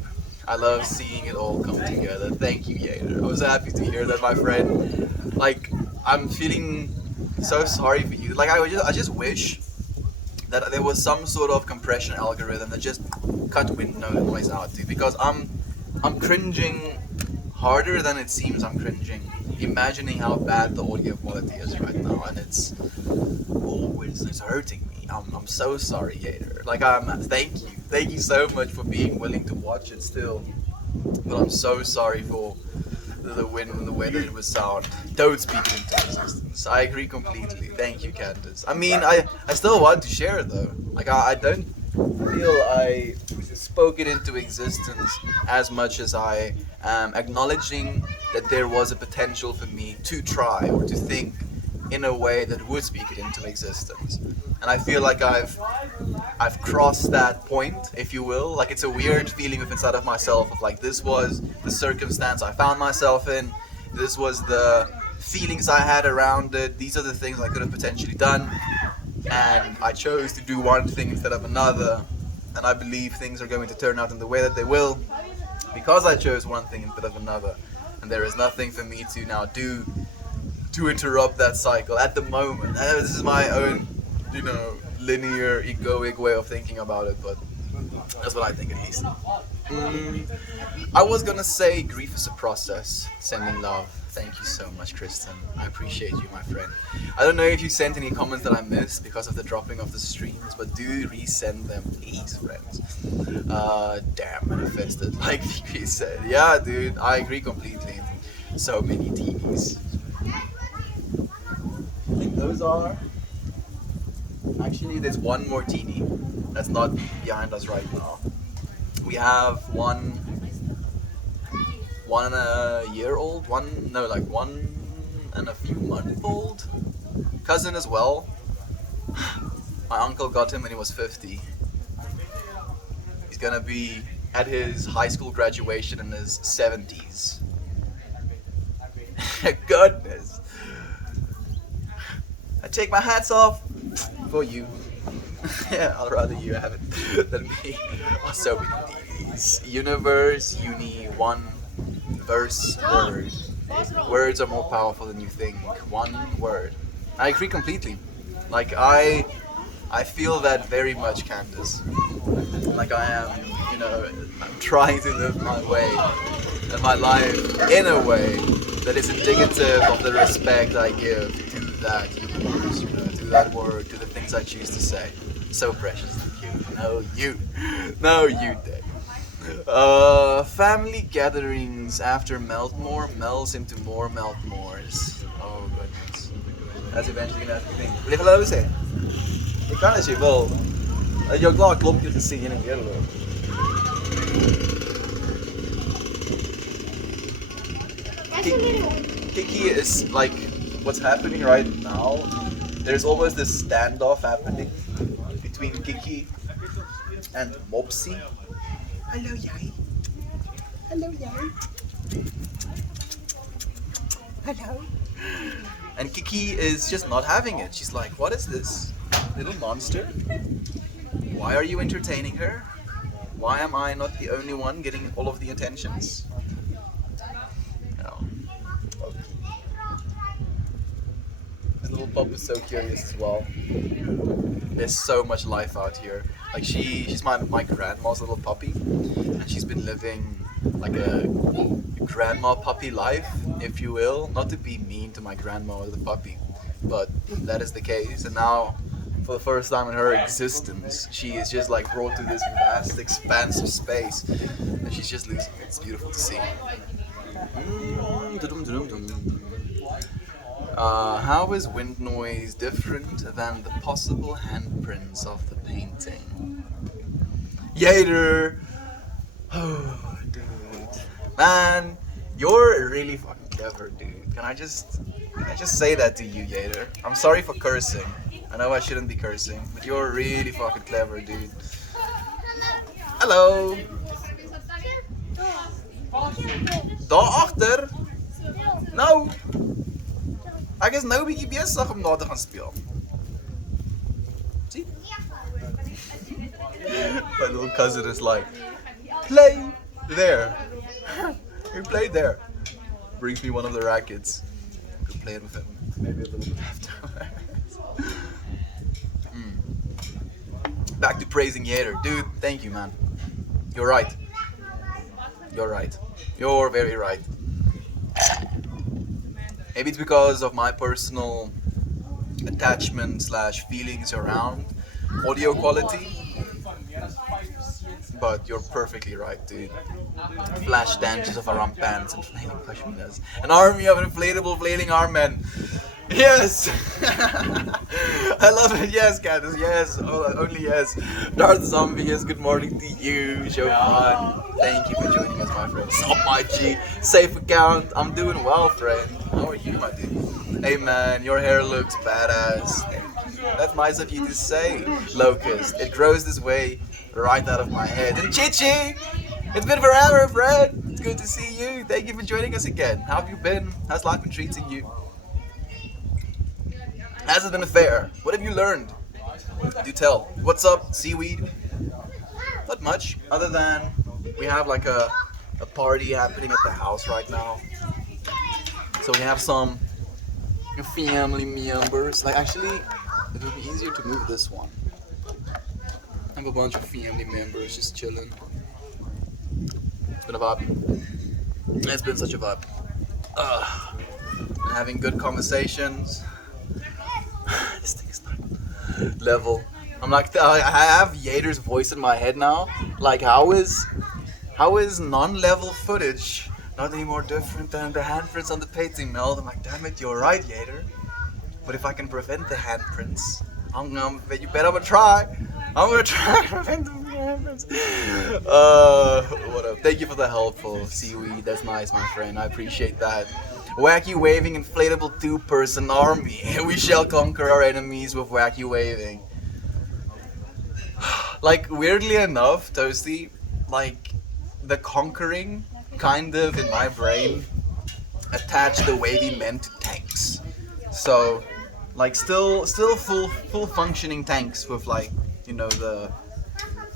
I love seeing it all come together. Thank you, Yater. I was happy to hear that, my friend. Like, I'm feeling so sorry for you. Like, I just wish that there was some sort of compression algorithm that just cut window noise out, dude. Because I'm cringing harder than it seems I'm cringing, imagining how bad the audio quality is right now, and it's hurting me. I'm so sorry, Yater. Like, thank you so much for being willing to watch it still, but I'm so sorry for the wind and the way that it would sound. Don't speak it into existence. I agree completely. Thank you, Candace. I mean, I still want to share it though. Like, I don't feel I spoke it into existence as much as I am acknowledging that there was a potential for me to try or to think in a way that would speak it into existence. And I feel like I've crossed that point, if you will. Like, it's a weird feeling inside of myself of like, this was the circumstance I found myself in, this was the feelings I had around it, these are the things I could have potentially done, and I chose to do one thing instead of another, and I believe things are going to turn out in the way that they will because I chose one thing instead of another, and there is nothing for me to now do to interrupt that cycle at the moment. This is my own, you know, linear, egoic way of thinking about it, but that's what I think at least. I was gonna say grief is a process, sending love. Thank you so much, Kristen. I appreciate you, my friend. I don't know if you sent any comments that I missed because of the dropping of the streams, but do resend them, please, friends. Damn, manifested, like Vicky said. Yeah, dude, I agree completely. So many TVs. I think those are... Actually, there's one more teeny that's not behind us right now. We have one 1 year old, like 1 and a few month old cousin as well. My uncle got him when he was 50. He's gonna be at his high school graduation in his 70s. Goodness. I take my hats off for you. Yeah, I'd rather you have it than me. Oh, so many D's. Universe, uni, one, verse, word. Words are more powerful than you think. One word. I agree completely. Like I feel that very much, Candace. Like I am, I'm trying to live my way and my life in a way that is indicative of the respect I give to that universe, to that word, to the things I choose to say. So precious to you. No, you Dave. Family gatherings after Meltmore melts into more Meltmores. Oh goodness. That's eventually gonna have to think. Wil jy hallo sê? Jy kan as jy wil. Jou klaar klompie gesien heen en weer loop. Kiki is like what's happening right now. There's almost this standoff happening between Kiki and Mopsy. Hello, Yai. Hello, Yai. Hello. And Kiki is just not having it. She's like, what is this little monster? Why are you entertaining her? Why am I not the only one getting all of the attentions? No. This little pup is so curious as well. There's so much life out here. Like she's my grandma's little puppy, and she's been living like a grandma puppy life, if you will. Not to be mean to my grandma or the puppy, but that is the case. And now, for the first time in her existence, she is just like brought to this vast expanse of space, and she's just losing it. It's beautiful to see. How is wind noise different than the possible handprints of the painting? Yater! Oh, dude. Man, you're really fucking clever, dude. Can I just say that to you, Yater? I'm sorry for cursing. I know I shouldn't be cursing, but you're really fucking clever, dude. Hello! Daar agter? Nou! Ek is nou 'n bietjie besig om daar te gaan speel. See? My little cousin is like, play there. You play there. Brings me one of the rackets. Go play it with him. Maybe a little bit afterwards. Back to praising Yater. Dude, thank you, man. You're right. You're right. You're very right. Maybe it's because of my personal attachment / feelings around audio quality, but you're perfectly right, dude. Flash dances of around pants and flaming pashminas. An army of inflatable flailing arm men. Yes! I love it. Yes, Candace. Yes. Oh, only yes. Darth Zombie, yes. Good morning to you. Johan. Thank you for joining us, my friend. Sup, my G. Safe account. I'm doing well, friend. How are you, my dude? Hey, man. Your hair looks badass. That's nice of you to say, Locust. It grows this way right out of my head. And Chichi! It's been forever, friend. It's good to see you. Thank you for joining us again. How have you been? How's life been treating you? Has it been a fair? What have you learned? Do tell. What's up, seaweed? Not much, other than we have like a party happening at the house right now. So we have some family members. Like actually, it would be easier to move this one. I have a bunch of family members just chilling. It's been a vibe. It's been such a vibe. Been having good conversations. This thing is not level. I'm like, I have Yater's voice in my head now. Like, how is non-level footage not any more different than the handprints on the painting, Mel? I'm like, damn it, you're right, Yater. But if I can prevent the handprints, you bet I'm gonna try. I'm gonna try to prevent them. What up? Thank you for the helpful seaweed. That's nice, my friend. I appreciate that. Wacky waving inflatable two-person army. We shall conquer our enemies with wacky waving. Like, weirdly enough, Toasty, like, the conquering kind of in my brain attached the wavy men to tanks. So, like, still full functioning tanks with, like, you know, the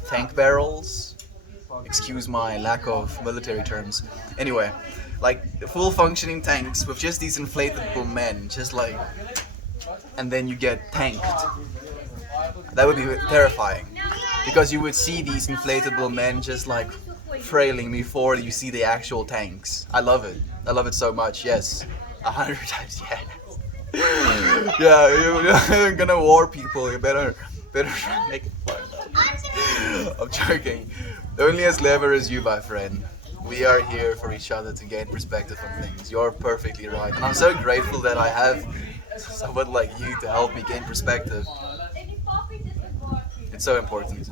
tank barrels. Excuse my lack of military terms. Anyway, like full functioning tanks with just these inflatable men, just like, and then you get tanked. That would be terrifying, because you would see these inflatable men just like frailing before you see the actual tanks. I love it. I love it so much. Yes, 100 times yes. Yeah, you're gonna war people. You better try and make it fun. I'm joking. Only as clever as you, my friend. We are here for each other to gain perspective on things. You're perfectly right. And I'm so grateful that I have someone like you to help me gain perspective. It's so important.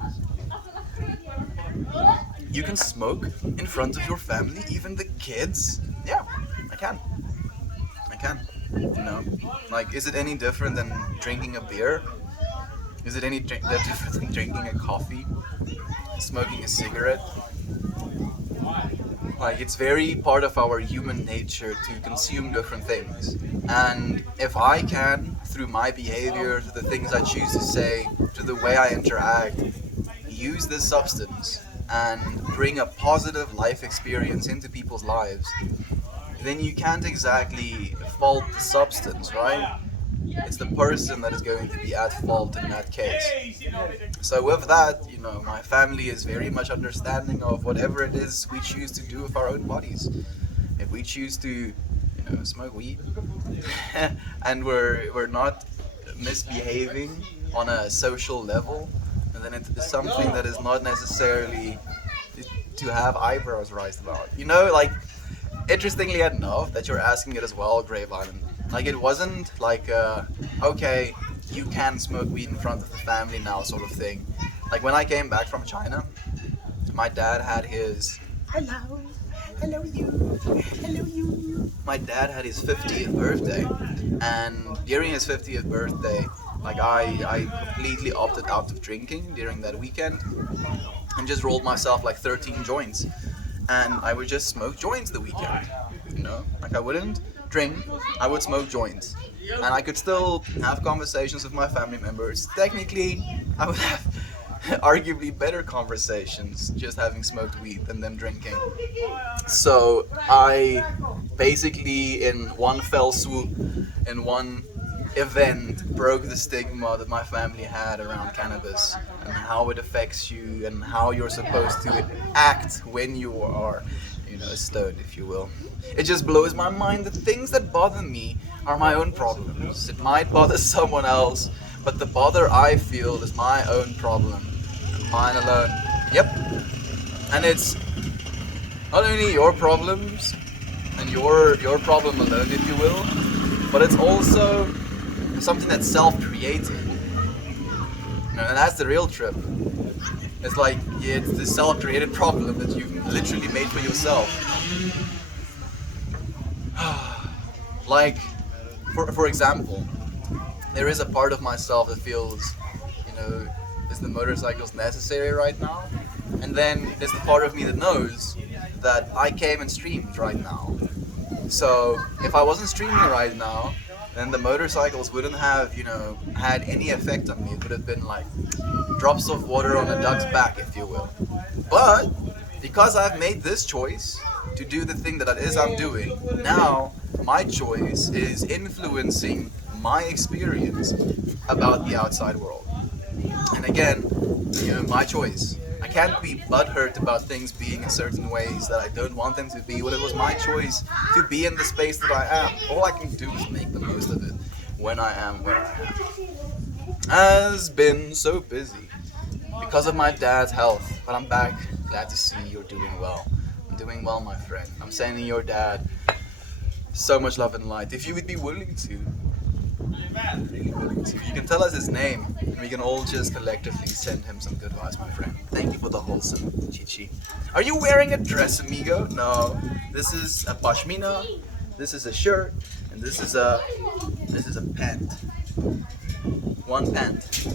You can smoke in front of your family, even the kids? Yeah, I can. You know, like, is it any different than drinking a beer? Is it any that different than drinking a coffee? Smoking a cigarette? Like, it's very part of our human nature to consume different things. And if I can, through my behavior, to the things I choose to say, to the way I interact, use this substance and bring a positive life experience into people's lives, then you can't exactly fault the substance, right? It's the person that is going to be at fault in that case. So with that, you know, my family is very much understanding of whatever it is we choose to do with our own bodies. If we choose to, you know, smoke weed and we're not misbehaving on a social level, and then it is something that is not necessarily to have eyebrows raised about. You know, like, interestingly enough that you're asking it as well, Grave Island. Like, it wasn't like okay, you can smoke weed in front of the family now sort of thing. Like, when I came back from China, my dad had his hello you. My dad had his 50th birthday, and during his 50th birthday, like, I completely opted out of drinking during that weekend and just rolled myself like 13 joints, and I would just smoke joints the weekend. You know, like, I wouldn't drink, I would smoke joints, and I could still have conversations with my family members. Technically, I would have arguably better conversations just having smoked weed than them drinking. So I basically, in one fell swoop, in one event, broke the stigma that my family had around cannabis and how it affects you and how you're supposed to act when you are, you know, stoned, if you will. It just blows my mind that things that bother me are my own problems. It might bother someone else, but the bother I feel is my own problem, and mine alone. Yep. And it's not only your problems and your problem alone, if you will, but it's also something that's self-created. You know, and that's the real trip. It's like, yeah, it's the self-created problem that you've literally made for yourself. Like, for example, there is a part of myself that feels, you know, is the motorcycles necessary right now? And then there's the part of me that knows that I came and streamed right now. So if I wasn't streaming right now, then the motorcycles wouldn't have, you know, had any effect on me. It would have been like drops of water on a duck's back, if you will. But because I've made this choice to do the thing that it is I'm doing, now my choice is influencing my experience about the outside world. And again, you know, my choice. I can't be butthurt about things being in certain ways that I don't want them to be. Well, it was my choice to be in the space that I am. All I can do is make the most of it when I am where I am. Has been so busy because of my dad's health, but I'm back. Glad to see you're doing well. I'm doing well, my friend. I'm sending your dad so much love and light. If you would be willing to You can tell us his name, and we can all just collectively send him some good vibes, my friend. Thank you for the wholesome chichi. Are you wearing a dress, amigo? No. This is a pashmina. This is a shirt, and this is a pant. One pant.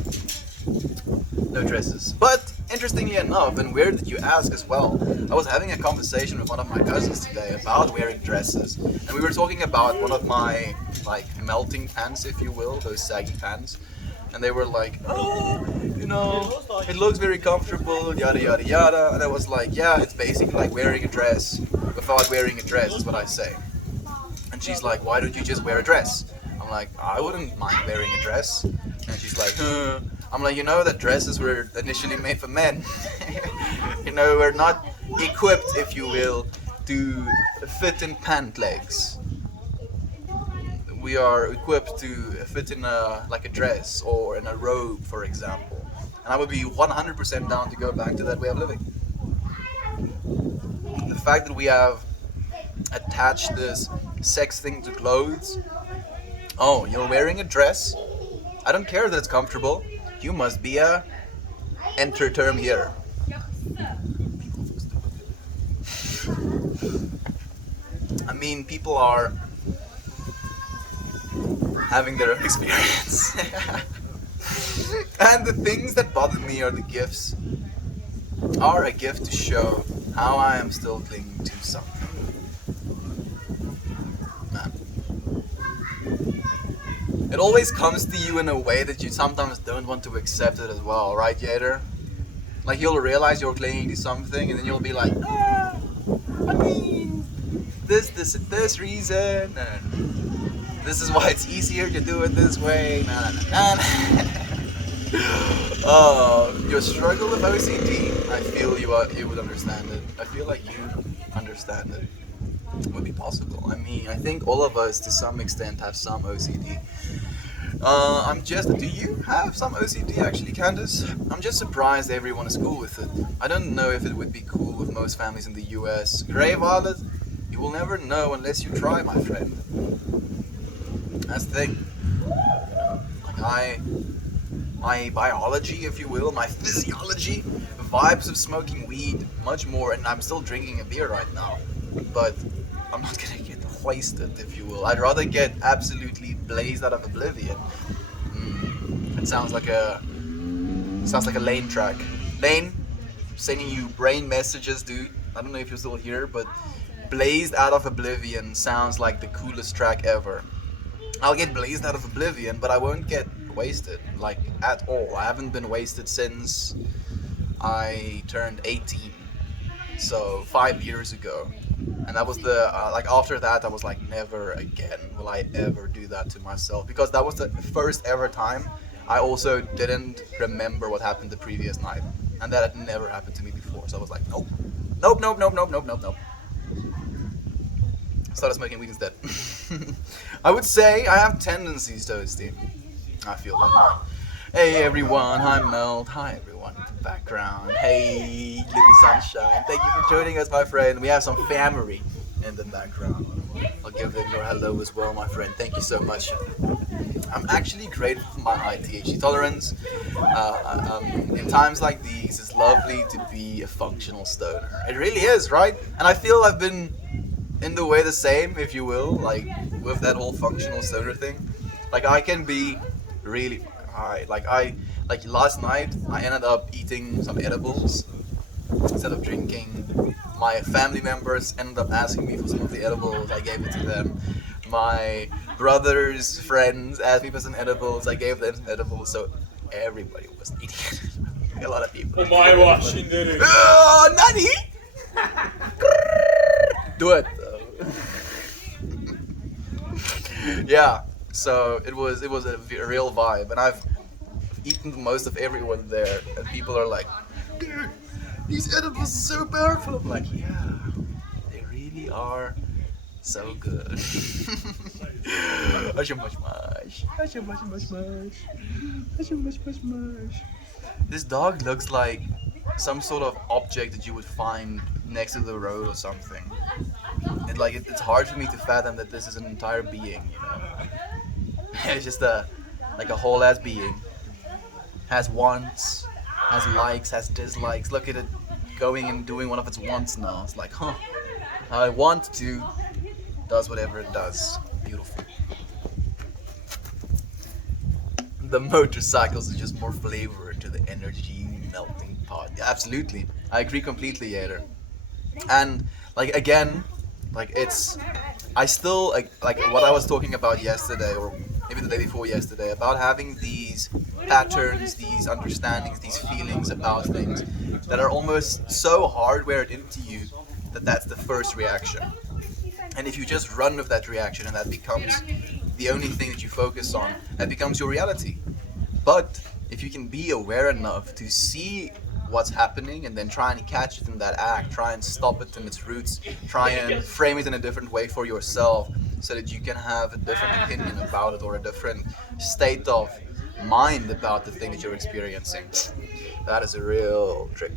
No dresses. But interestingly enough, and weird that you ask as well, I was having a conversation with one of my cousins today about wearing dresses, and we were talking about one of my like melting pants, if you will, those saggy pants, and they were like, oh, you know, it looks very comfortable, yada yada yada, and I was like, yeah, it's basically like wearing a dress without wearing a dress, is what I say. And she's like, why don't you just wear a dress? I'm like, I wouldn't mind wearing a dress. And she's like, I'm like, you know that dresses were initially made for men. You know, we're not equipped, if you will, to fit in pant legs. We are equipped to fit in like a dress or in a robe, for example. And I would be 100% down to go back to that way of living. The fact that we have attached this sex thing to clothes. Oh, you're wearing a dress? I don't care that it's comfortable. You must be a enter term here. I mean, people are having their own experience. And the things that bother me are the gifts. Are a gift to show how I am still clinging to something. Man. It always comes to you in a way that you sometimes don't want to accept it as well, right, Yater? Like, you'll realize you're clinging to something, and then you'll be like, I mean, this reason, and this is why it's easier to do it this way, your struggle with OCD, I feel you would understand it. I feel like you understand it. Would be possible. I mean, I think all of us to some extent have some OCD. Do you have some OCD actually, Candace? I'm just surprised everyone is cool with it. I don't know if it would be cool with most families in the US. Grey Violet, you will never know unless you try, my friend. That's the thing. Like my biology, if you will, my physiology, vibes of smoking weed much more, and I'm still drinking a beer right now. But I'm not gonna get wasted, if you will. I'd rather get absolutely blazed out of oblivion. It sounds like a Lane track. Lane, sending you brain messages, dude. I don't know if you're still here, but blazed out of oblivion sounds like the coolest track ever. I'll get blazed out of oblivion, but I won't get wasted, like, at all. I haven't been wasted since I turned 18, so 5 years ago. And that was after that I was like, never again will I ever do that to myself, because that was the first ever time I also didn't remember what happened the previous night, and that had never happened to me before. So I was like, nope. Started smoking weed instead. I would say I have tendencies to esteem. I feel like. Hey everyone, hi Mel. Hi everyone in the background. Hey Living Sunshine. Thank you for joining us, my friend. We have some family in the background. I'll give them your hello as well, my friend. Thank you so much. I'm actually grateful for my high THC tolerance. In times like these, it's lovely to be a functional stoner. It really is, right? And I feel I've been in the way the same, if you will, like with that whole functional stoner thing. Like, I can be really high. Like last night, I ended up eating some edibles instead of drinking. My family members ended up asking me for some of the edibles. I gave it to them. My brother's friends asked me for some edibles. I gave them some edibles. So everybody was eating it. A lot of people. Nani? Do it. Yeah. So it was a real vibe, and I've eaten most of everyone there, and people are like, dude, these edibles are so powerful. I'm like, yeah, they really are so good. This dog looks like some sort of object that you would find next to the road or something. It's hard for me to fathom that this is an entire being, you know. It's just like a whole ass being. Has wants, has likes, has dislikes. Look at it going and doing one of its wants now. It's like, huh, I want to, does whatever it does. Beautiful. The motorcycles is just more flavor to the energy melting pot. Yeah, absolutely. I agree completely, Yader. And like again, like it's I still like what I was talking about yesterday or maybe the day before yesterday about having these patterns, these understandings, these feelings about things that are almost so hardwired into you that that's the first reaction. And if you just run with that reaction and that becomes the only thing that you focus on, that becomes your reality. But if you can be aware enough to see what's happening and then try and catch it in that act, try and stop it in its roots, try and frame it in a different way for yourself so that you can have a different opinion about it or a different state of mind about the thing that you're experiencing. That is a real trick.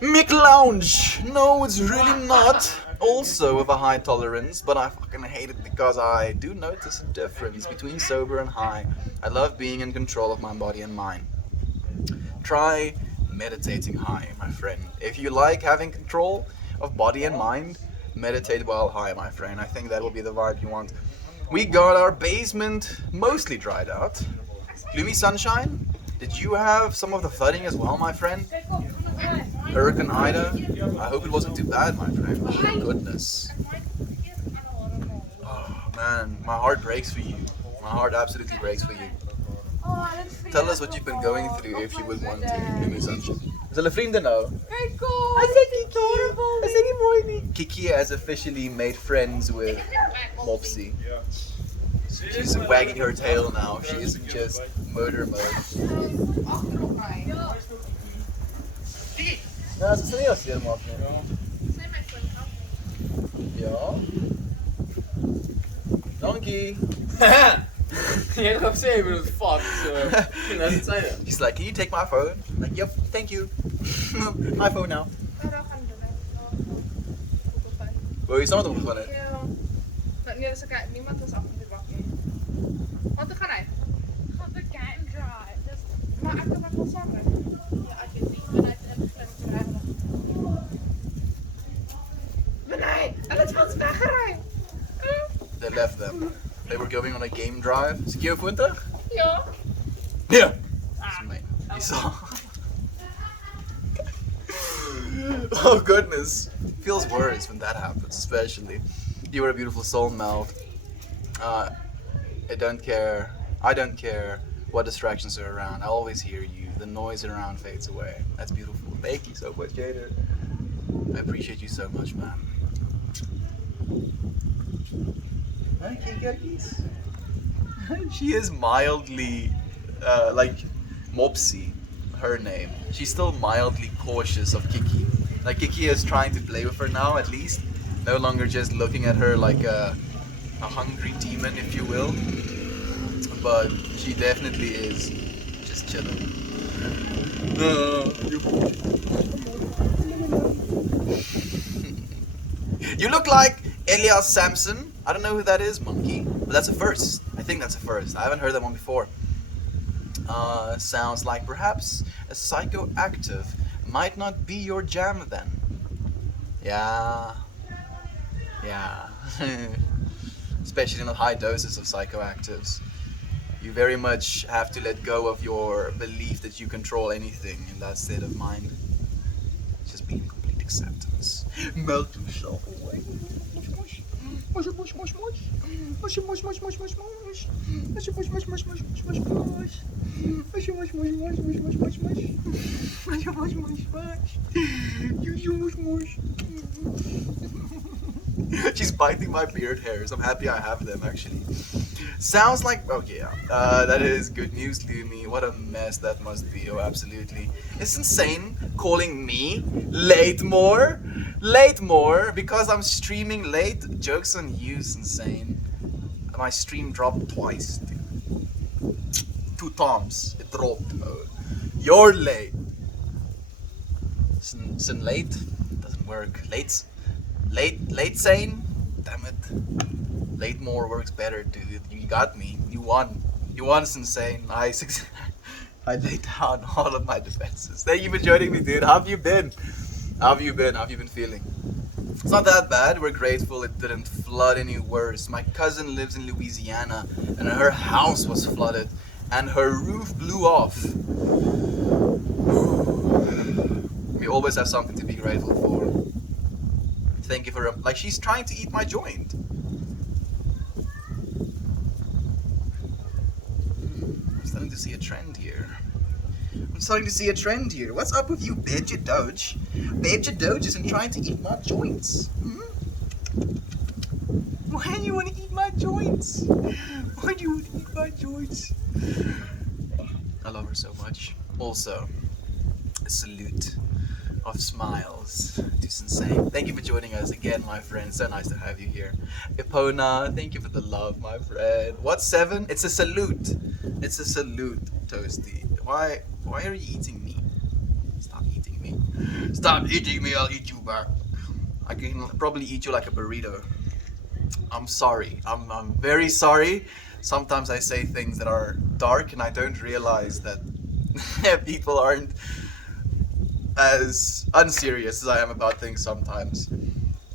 Mick Lounge! No, it's really not. Also with a high tolerance, but I fucking hate it because I do notice a difference between sober and high. I love being in control of my body and mind. Try meditating high, my friend. If you like having control of body and mind, meditate while high, my friend. I think that will be the vibe you want. We got our basement mostly dried out. Gloomy sunshine? Did you have some of the flooding as well, my friend? Hurricane Ida? I hope it wasn't too bad, my friend. Oh, goodness. Oh, man, my heart breaks for you. My heart absolutely breaks for you. Tell us what you've been going through if you would want to. Gloomy sunshine. Is hulle vriende nou? I said Kiki. Kiki has officially made friends with Mopsy. She's wagging her tail now. She isn't just murder mode. Nou, ze sal nie as seer maak nie. Ja. Dankie. Jy het gesê jy moet fuck so. En dan sê jy. He's like, can you take my phone? I'm like, yep, thank you. My phone now. Wil jy saam met hom gegaan het? Nee, dis okay. Niemand is af om te wag nie. Wat gaan hy? Gaan vir game drive. Maar ek kan wel saam ry. Ja, ek weet nie, want hy het ingeklim ry. Nee, hulle het ons weggery. They left them. They were going on a game drive. Is Kio 20? Ja. Yeah. You saw. Oh goodness. Feels worse when that happens, especially. You were a beautiful soul, Mel. I don't care what distractions are around. I always hear you. The noise around fades away. That's beautiful. Thank you so much, Jader. I appreciate you so much, man. Okay, guys. She is mildly, like Mopsy, her name. She's still mildly cautious of Kiki. Like Kiki is trying to play with her now, at least. No longer just looking at her like a hungry demon, if you will. But she definitely is just chilling. You look like Elias Samson. I don't know who that is, monkey. But that's a first. I think that's a first. I haven't heard that one before. Sounds like perhaps a psychoactive might not be your jam then. Yeah. Especially in the high doses of psychoactives. You very much have to let go of your belief that you control anything in that state of mind. Just be in complete acceptance. Melt yourself away. Mush, mush, mush, mush. Mush, mush, mush, mush, mush, mush. Mush, mush, mush, mush, mush, mush, mush, mush. Mush, mush, mush, mush, mush, mush, mush, mush. Mush, mush, mush, mush. You mush, mush. She's biting my beard hairs. I'm happy I have them, actually. Sounds like... Okay, yeah. That is good news, Lumi. What a mess that must be. Oh, absolutely. It's insane calling me late more. Because I'm streaming late. Joke's on you, is insane. My stream dropped twice. 2 times. It dropped. Oh. You're late. Sin late? Doesn't work. Late sane? Damn it. Late more works better, dude. You got me. You won. You won, Sensei. Nice. I laid down all of my defenses. Thank you for joining me, dude. How have you been? How have you been? How have you been feeling? It's not that bad. We're grateful it didn't flood any worse. My cousin lives in Louisiana and her house was flooded and her roof blew off. We always have something to be grateful for. Thank you for like she's trying to eat my joint. I'm starting to see a trend here. What's up with you, Badger Doge? Badger Doge isn't trying to eat my joints. Why do you want to eat my joints? Why do you want to eat my joints? I love her so much. Also, a salute of smiles to Sensei. Thank you for joining us again, my friend. So nice to have you here. Ipona, thank you for the love, my friend. What's 7? It's a salute. It's a salute, Toasty. Why are you eating me? Stop eating me. Stop eating me, I'll eat you back. I can probably eat you like a burrito. I'm sorry. I'm very sorry. Sometimes I say things that are dark and I don't realize that people aren't as unserious as I am about things sometimes.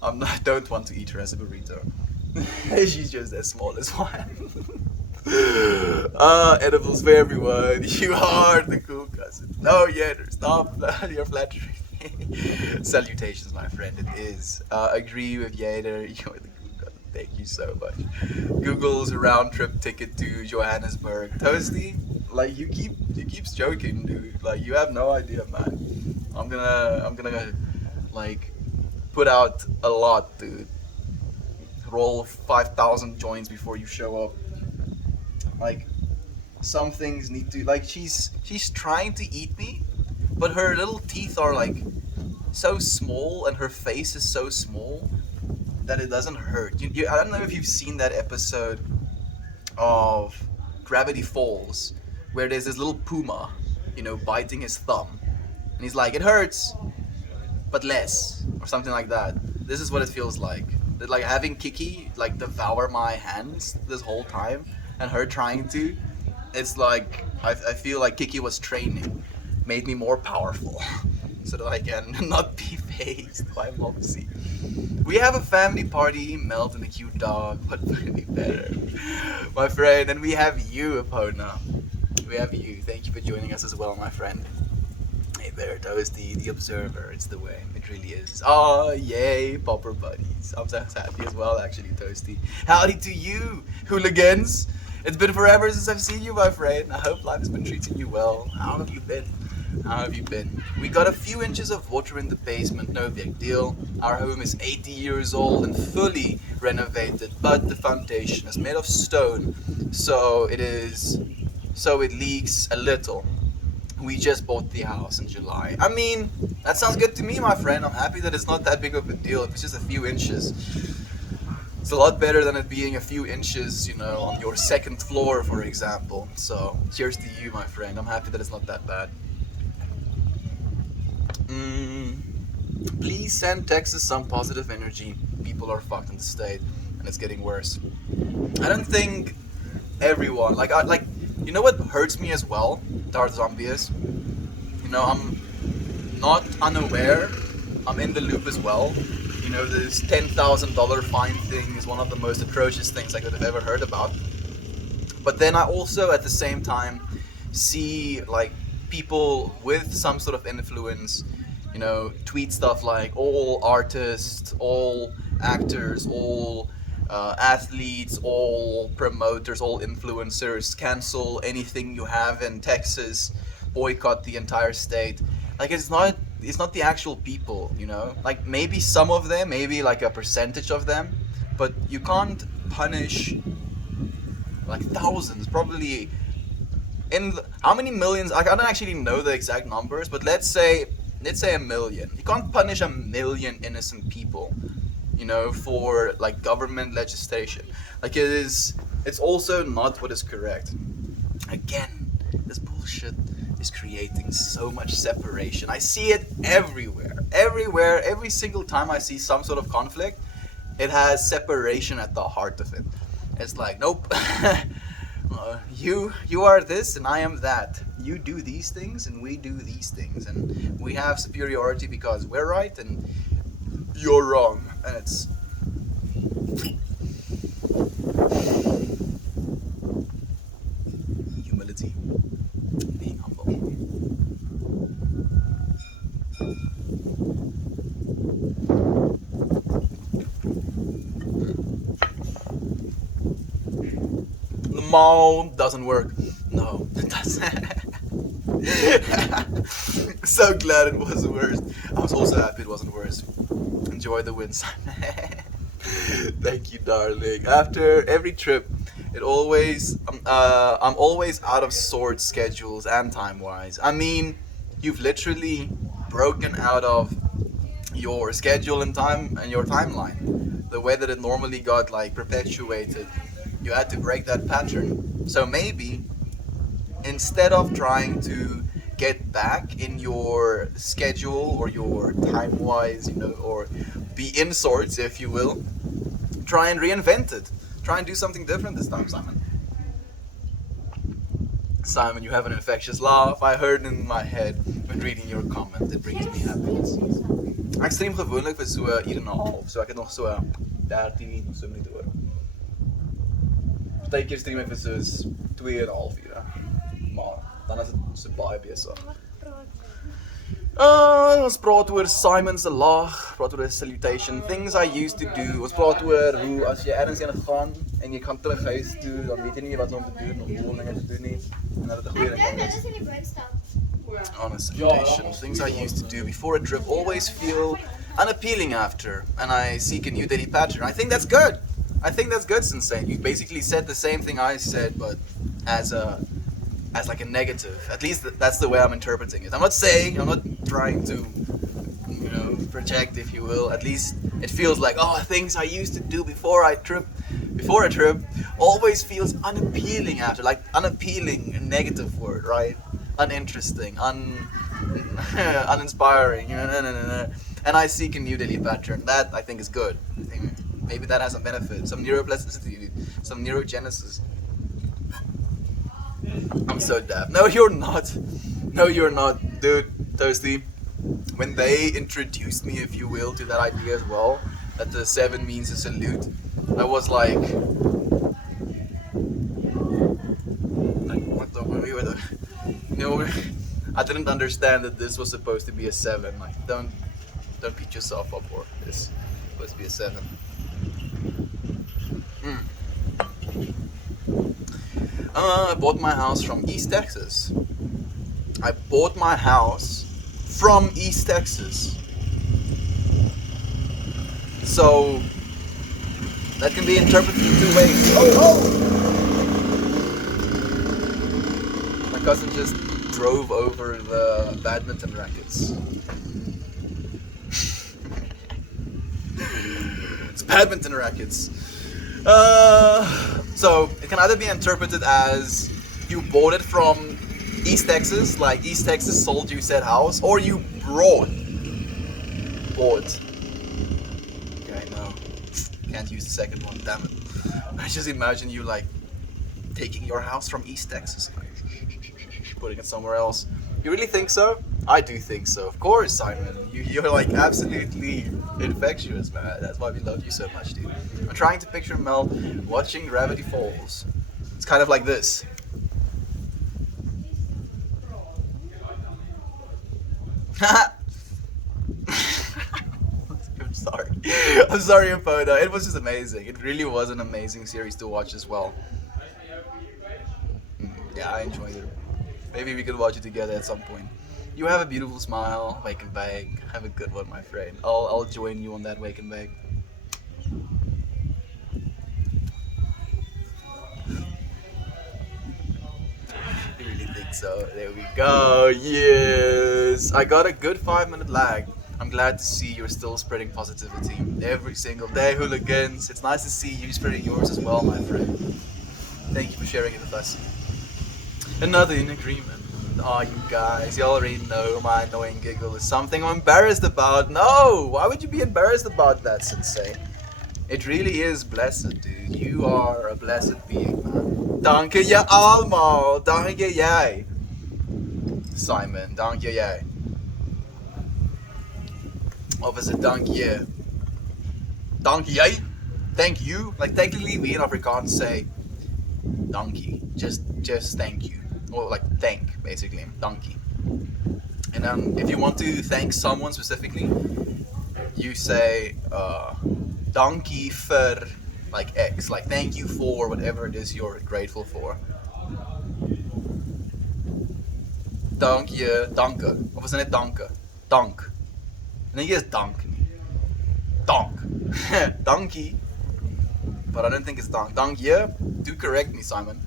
I don't want to eat her as a burrito. She's just as small as one. Edibles for everyone. You are the cool cousin. No, Yader, stop. You're flattering me. Salutations, my friend. It is. Agree with Yader. You're the cool cousin. Thank you so much. Google's round trip ticket to Johannesburg. Toasty, like you keep joking, dude. Like you have no idea, man. I'm gonna like put out a lot, dude. Roll 5,000 joints before you show up. Like some things need to like she's trying to eat me, but her little teeth are like so small and her face is so small that it doesn't hurt. I don't know if you've seen that episode of Gravity Falls where there's this little puma, biting his thumb. And he's like, it hurts, but less, or something like that. This is what it feels like. Like having Kiki like devour my hands this whole time, and her trying to. It's like I feel like Kiki was training, made me more powerful, so that I can not be phased by Mopsy. We have a family party, Melt and a cute dog. What would be better, my friend? And we have you, Epona. We have you. Thank you for joining us as well, my friend. Hey there, Toasty, the observer. It's the way. It really is. Oh, yay, Popper buddies. I'm so happy as well, actually, Toasty. Howdy to you, hooligans. It's been forever since I've seen you, my friend. I hope life has been treating you well. How have you been? How have you been? We got a few inches of water in the basement, no big deal. Our home is 80 years old and fully renovated, but the foundation is made of stone, so it leaks a little. We just bought the house in July. I mean, that sounds good to me, my friend. I'm happy that it's not that big of a deal. If it's just a few inches. It's a lot better than it being a few inches, on your second floor, for example. So, cheers to you, my friend. I'm happy that it's not that bad. Please send Texas some positive energy. People are fucked in the state, and it's getting worse. I don't think everyone, you know what hurts me as well? Darth Zombie is. I'm not unaware. I'm in the loop as well. This $10,000 fine thing is one of the most atrocious things I could have ever heard about. But then I also, at the same time, see people with some sort of influence, tweet stuff like all artists, all actors, all athletes, all promoters, all influencers, cancel anything you have in Texas, boycott the entire state. It's not the actual people, maybe some of them, maybe a percentage of them, but you can't punish thousands, probably how many millions, I don't actually know the exact numbers, but let's say 1 million. You can't punish 1 million innocent people, for government legislation. It's also not what is correct. Again, this bullshit is creating so much separation. I see it everywhere. Every single time I see some sort of conflict, It has separation at the heart of it. It's like, nope. You are this and I am that. You do these things and we do these things, and we have superiority because we're right and you're wrong. And it's humility, being humble. The mall doesn't work. No, it doesn't. So glad it wasn't worse. I was also happy it wasn't worse. Enjoy the win, Simon. Thank you, darling. After every trip, it always I'm always out of sorts, schedules and time-wise. I mean, you've literally broken out of your schedule and time and your timeline. The way that it normally got like perpetuated, you had to break that pattern. So maybe instead of trying to get back in your schedule or your time-wise, or be in sorts, if you will, try and reinvent it. Try and do something different this time, Simon. Simon, you have an infectious laugh. I heard in my head when reading your comment. It brings me happiness. Ek stream gewoonlik vir so 1 uur en 'n half, so ek het nog so 13 of so minute oor. Partykeer stream ek vir so 2 en 'n half ure. Maar dan is dit so baie besig. Ons praat oor Simon se lag, praat oor 'n salutation, things I used to do. Ons praat oor hoe as jy ergens heen gaan en jy kan terug huis toe, dan weet jy nie wat om te doen of hoe dinge te doen nie. En dat dit 'n goeie ding is. On a salutation, things I used to do before a trip always feel unappealing after, and I seek a new daily pattern. I think that's good. I think that's good, Sensei. You basically said the same thing I said, but as like a negative. At least that's the way I'm interpreting it. I'm not trying to, project, if you will. At least it feels like, things I used to do before a trip, always feels unappealing after. Like unappealing, a negative word, right? Uninteresting, uninspiring. And I seek a new daily pattern. That I think is good. I think maybe that has some benefit, some neuroplasticity, some neurogenesis. I'm so daft. No, you're not. No, you're not, dude. Toasty. When they introduced me, if you will, to that idea as well, that the 7 means a salute, I was like, what the? I didn't understand that this was supposed to be a 7. Like, don't beat yourself up for this. It's supposed to be a 7. I bought my house from East Texas. I bought my house from East Texas. So that can be interpreted in 2 ways. My cousin just drove over the badminton rackets. It's badminton rackets. So it can either be interpreted as you bought it from East Texas, like East Texas sold you said house, or you bought. Okay, no, can't use the second one, damn it. I just imagine you like taking your house from East Texas, putting it somewhere else. You really think so? I do think so, of course, Simon. You're like absolutely infectious, man. That's why we love you so much, dude. I'm trying to picture Mel watching Gravity Falls. It's kind of like this. I'm sorry, Apoda. It was just amazing. It really was an amazing series to watch as well. Yeah, I enjoyed it. Maybe we could watch it together at some point. You have a beautiful smile, wake and bake. Have a good one, my friend. I'll join you on that wake and bake. You really think so? There we go. Yes. I got a good 5-minute lag. I'm glad to see you're still spreading positivity every single day, hooligans. It's nice to see you spreading yours as well, my friend. Thank you for sharing it with us. Another in agreement. Oh, you guys, you already know my annoying giggle is something I'm embarrassed about. No! Why would you be embarrassed about that, Sensei? It really is blessed, dude. You are a blessed being, man. Dank je allemaal. Dank je jij. Simon, dank je jij. Of is it dank je? Dank jij? Thank you? Like technically we in Afrikaans say dankie. Just thank you. Or like thank, basically. Dankie. And then if you want to thank someone specifically, you say dankie vir like X. Like thank you for whatever it is you're grateful for. Dank je, danke. Of is it net danke? Dank. I think it's dank. Dank. Dankie. But I don't think it's dank. Dank je. Do correct me, Simon.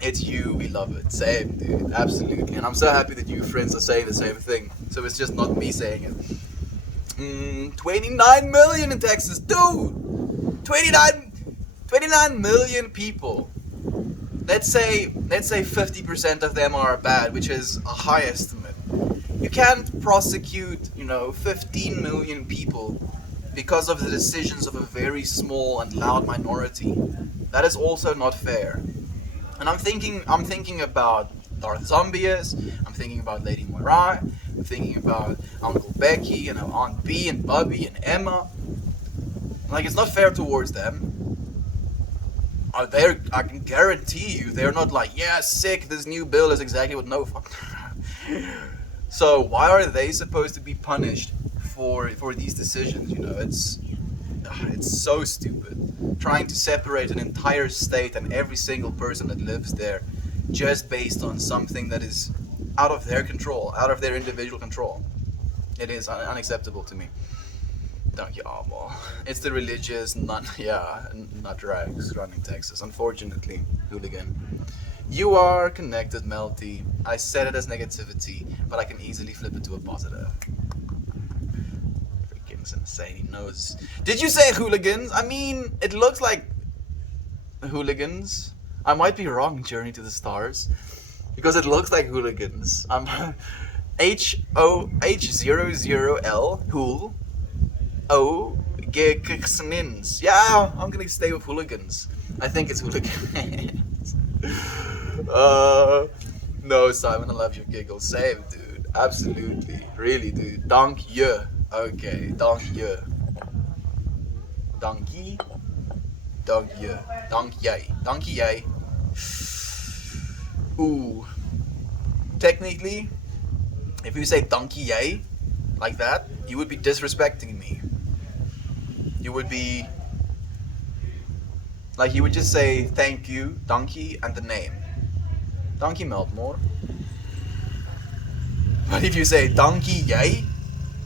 It's you, we love it. Same, dude. Absolutely. And I'm so happy that you friends are saying the same thing. So it's just not me saying it. 29 million in Texas, dude! 29 million people. Let's say 50% of them are bad, which is a high estimate. You can't prosecute, 15 million people because of the decisions of a very small and loud minority. That is also not fair. And I'm thinking about Darth Zombies, I'm thinking about Lady Moirai, I'm thinking about Uncle Becky, Aunt B and Bubby and Emma. Like, it's not fair towards them. I can guarantee you, they're not like, yeah, sick, this new bill is exactly what, no, fuck. So why are they supposed to be punished for these decisions? It's so stupid. Trying to separate an entire state and every single person that lives there just based on something that is out of their control, out of their individual control. It is unacceptable to me. Dank je allemaal. It's the religious nut rags running Texas, unfortunately, hooligan. You are connected, Melty. I said it as negativity, but I can easily flip it to a positive. Freaking insane, he knows. Did you say hooligans? I mean, it looks like hooligans. I might be wrong, Journey to the Stars, because it looks like hooligans. I'm H00L, hool. Oh, Geksnins. Yeah, I'm gonna stay with hooligans. I think it's hooligans. No, Simon, I love your giggles. Same, dude. Absolutely. Really, dude. Dank je. Okay, dank je. Dankie. Dank je. Dank jij. Dankie jij. Ooh. Technically, if you say dankie jij like that, you would be disrespecting me. You would be like, you would just say thank you, dankie, and the name. Dankie Meltmore. But if you say dankie jij,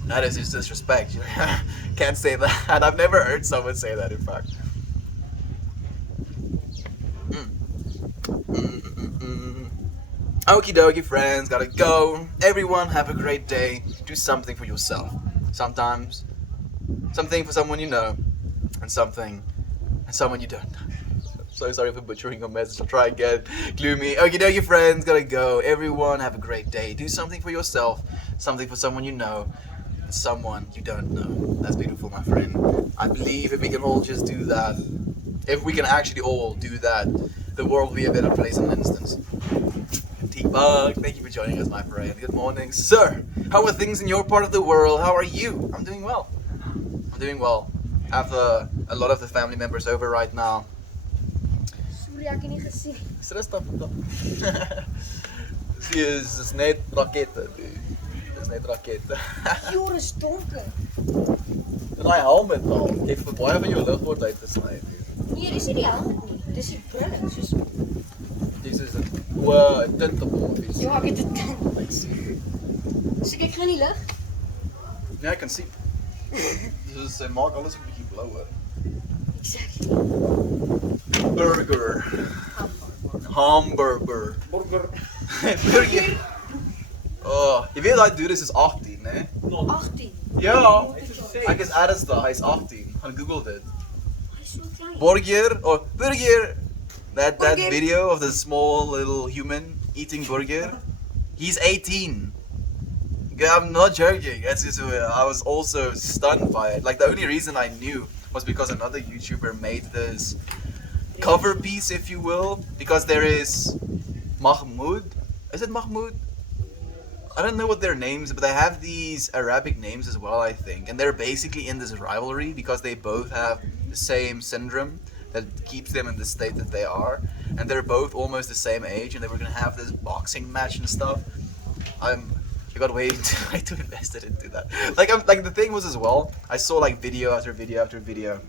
that is just disrespect. You can't say that. I've never heard someone say that, in fact. Okie dokie, friends, gotta go. Everyone have a great day. Do something for yourself. Sometimes, something for someone you know, and someone you don't know. So sorry for butchering your message. I'll try again. Gloomy. Okie dokie, friends, gotta go. Everyone have a great day. Do something for yourself, something for someone you know, and someone you don't know. That's beautiful, my friend. I believe if we can all just do that, if we can actually all do that, the world will be a better place in an instance. T-Bug, thank you for joining us, my friend. Good morning, sir. How are things in your part of the world? How are you? I'm doing well. I'm doing well. I have a lot of the family members over right now. Sorry, ek het nie gesien. Is rustig vandag. Dis net rakette, dude. Dis net rakette. Jor is donker. En daai helmet al, jy het baie van jou ligbord uitgesny, dude. Nee, dis nie die helmet nie. Dis die bril, soos Dis is 'n tintable of iets. ja, ek het dit. Ek sien. So kyk gaan die lig. Ja, ek kan sien. Dus hy maak alles 'n bietjie blouer. Exactly. Burger. Hamburger. Burger. Burger. Oh, jy weet daai dude is 18, né? 18. Ja. Ek is Arista, hy's 18. Gaan Google dit. Hy is so klein. Burger, or burger. That Burger. video of the small little human eating burger. He's 18. Yeah, I'm not joking. It's just, I was also stunned by it. Like the only reason I knew was because another YouTuber made this cover piece, if you will, because there is Mahmoud. Is it Mahmoud? I don't know what their names, but they have these Arabic names as well, I think, and they're basically in this rivalry because they both have the same syndrome that keeps them in the state that they are, and they're both almost the same age, and they were gonna have this boxing match and stuff. I got way too invested into that. Like the thing was as well, I saw like video after video after video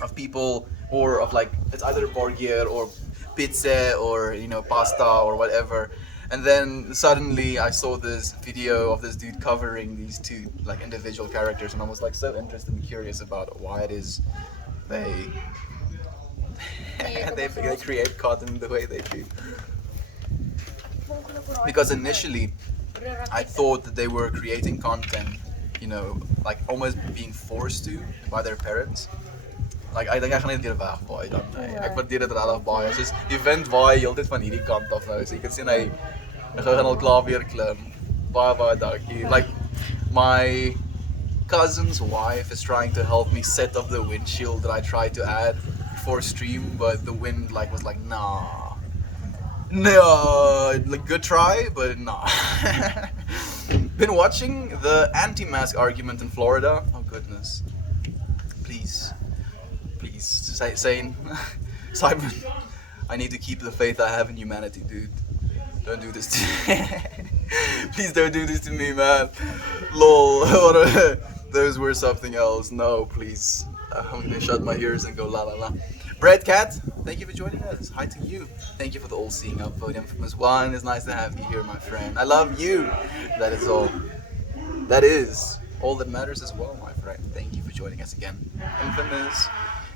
of people, or of like, it's either burger or pizza or pasta or whatever. And then suddenly I saw this video of this dude covering these two like individual characters, and I was like so interested and curious about why it is they they create content the way they do. Because initially I thought that they were creating content, like almost being forced to by their parents. Like, ek dink ek gaan net weer weg baie dan. Ek waardeer dit regtig baie. Soos die wind waai heeltyd van hierdie kant af nou. So jy kan sien hy gaan al klaar weer klim. Baie dankie. Like my cousin's wife is trying to help me set up the windshield that I tried to add before stream, but the wind was like nah. No, like good try, but nah. Been watching the anti-mask argument in Florida. Oh goodness. Please, Sane. Simon, I need to keep the faith I have in humanity, dude. Don't do this to Please don't do this to me, man. Lol. Those were something else. No, please. I'm gonna shut my ears and go la la la. Bread Cat, thank you for joining us. Hi to you. Thank you for the all-seeing upvote. Infamous One, it's nice to have you here, my friend. I love you. That is all. That is all that matters as well, my friend. Thank you for joining us again. Infamous,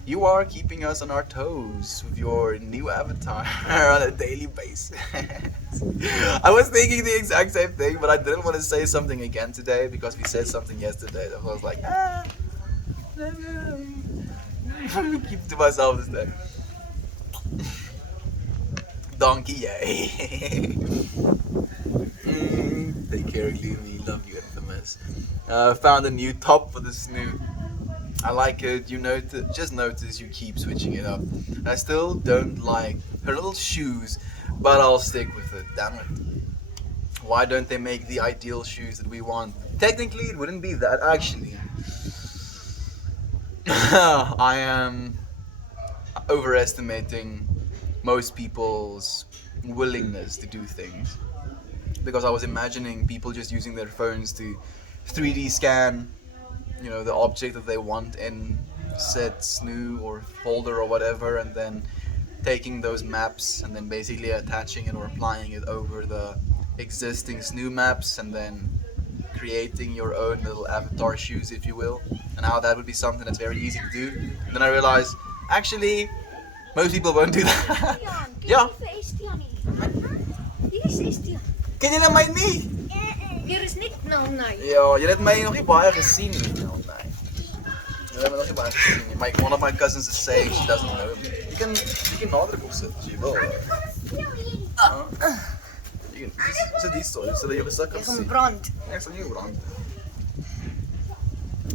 you are keeping us on our toes with your new avatar on a daily basis. I was thinking the exact same thing, but I didn't want to say something again today because we said something yesterday that was like, keep to myself this day. Donkey, yay. Take care, Gloomy. Love you, Infamous. Found a new top for the Snoot. I like it. Just notice you keep switching it up. I still don't like her little shoes, but I'll stick with it. Damn it. Why don't they make the ideal shoes that we want? Technically, it wouldn't be that. Actually, I am overestimating most people's willingness to do things, because I was imagining people just using their phones to 3D scan the object that they want in said snoo or folder or whatever, and then taking those maps and then basically attaching it or applying it over the existing snoo maps, and then creating your own little avatar shoes, if you will, and how that would be something that's very easy to do. And then I realized, actually, most people won't do that. Ja. Ken jy nou my nie? Hier is net nou nee. Ja, jy het my nog nie baie gesien nie. Nou nee. Jy het my nog nie baie gesien nie. One of my cousins is saying she doesn't know me. You can nadruk op sit as jy wil. Jy kan sit hier so dat jy gesig kan sien. Brand. Ek sal nie brand.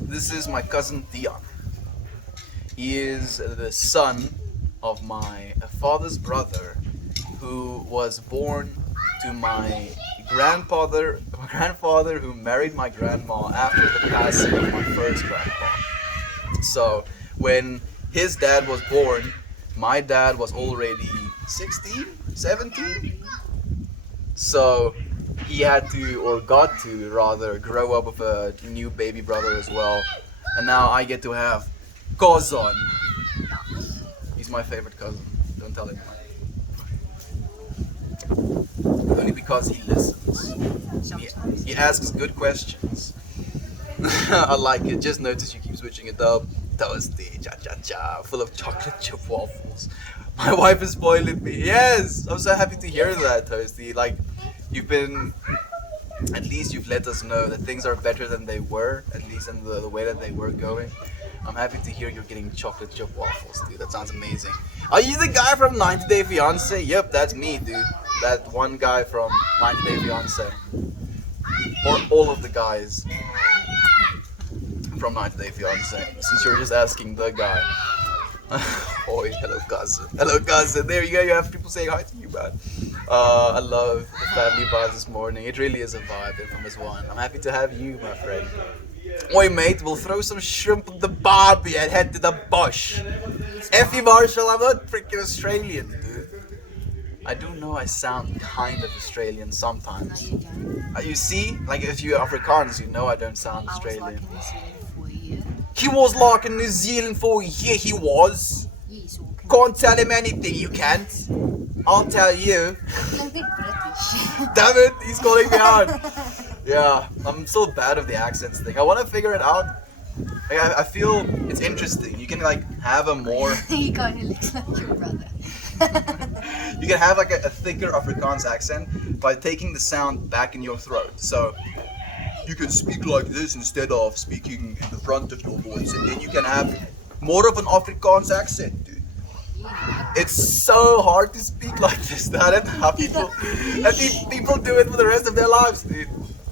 This is my cousin Dion. He is the son of my father's brother, who was born to my grandfather who married my grandma after the passing of my first grandpa. So when his dad was born, my dad was already 16, 17. So he had to, or got to rather, grow up with a new baby brother as well. And now I get to have cousin. He's my favorite cousin. Don't tell anyone. Only because he listens. He asks good questions. I like it. Just notice you keep switching it up. Toasty, cha-cha-cha, full of chocolate chip waffles. My wife is spoiling me. Yes! I'm so happy to hear that, Toasty. Like, at least you've let us know that things are better than they were, at least in the way that they were going. I'm happy to hear you're getting chocolate chip waffles, dude. That sounds amazing. Are you the guy from 90 Day Fiancé? Yep, that's me, dude. That one guy from 90 Day Fiancé. or all of the guys from 90 Day Fiance, since you were just asking the guy. Oi, hello cousin. Hello cousin. There you go, you have people saying hi to you, man. I love the family vibes this morning. It really is a vibe, Infamous One. I'm happy to have you, my friend. Oi mate, we'll throw some shrimp on the barbie and head to the bush. Effie Marshall, I'm not freaking Australian, dude. I do know I sound kind of Australian No, sometimes. you don't. You see, like if you're Afrikaans, you know I don't sound I was like Australian. in New Zealand for a year. He was like in New Zealand for a year, he was. Yes, walking. Can't tell him anything, you can't. I'll tell you. Klink net British. Damn it, he's calling me out. Yeah, I'm still bad at the accents thing. I want to figure it out. Like, I feel it's interesting. You can like have a more, He kind of looks like your brother. you can have like a thicker Afrikaans accent by taking the sound back in your throat. So you can speak like this instead of speaking in the front of your voice, and then you can have more of an Afrikaans accent, dude. It's so hard to speak like this. I don't know how people do it for the rest of their lives, dude.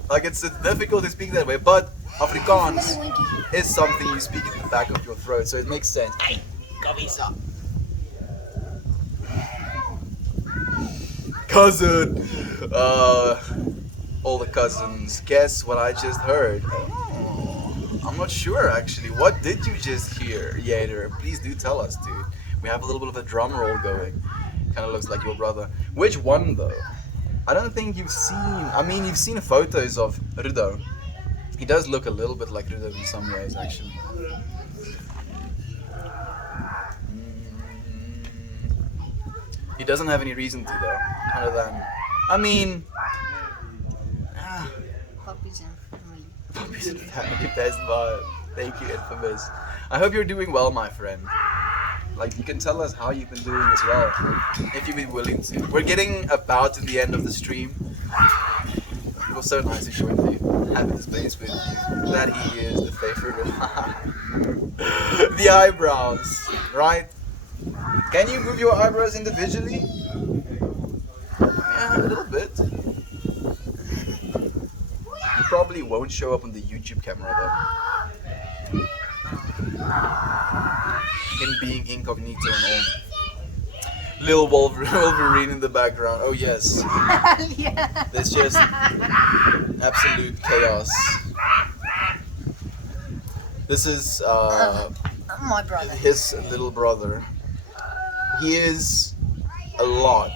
Like it's difficult to speak that way, but Afrikaans is something you speak at the back of your throat, so it makes sense. Hey, kom eens op. Cousin, all the cousins. Guess what I just heard? Oh, I'm not sure actually. What did you just hear, Yader? Please do tell us, dude. We have a little bit of a drum roll going. Kind of looks like your brother. Which one though? I don't think you've seen. I mean, you've seen photos of Rudo. He does look a little bit like Rudo in some ways, actually. He doesn't have any reason to though, other than, I mean, Puppies and family. puppies and family, best vibe. Thank you, Infamous. I hope you're doing well, my friend. Like, you can tell us how you've been doing as well, if you'd be willing to. We're getting about to the end of the stream. It was so nice to join you, having this space with you. That he is the favorite of the eyebrows, right? Can you move your eyebrows individually? Yeah, a little bit. You probably won't show up on the YouTube camera though. Him being incognito and all. Lil Wolverine in the background. Oh yes. Yeah. There's just absolute chaos. This is My brother. his little brother. He is a lot.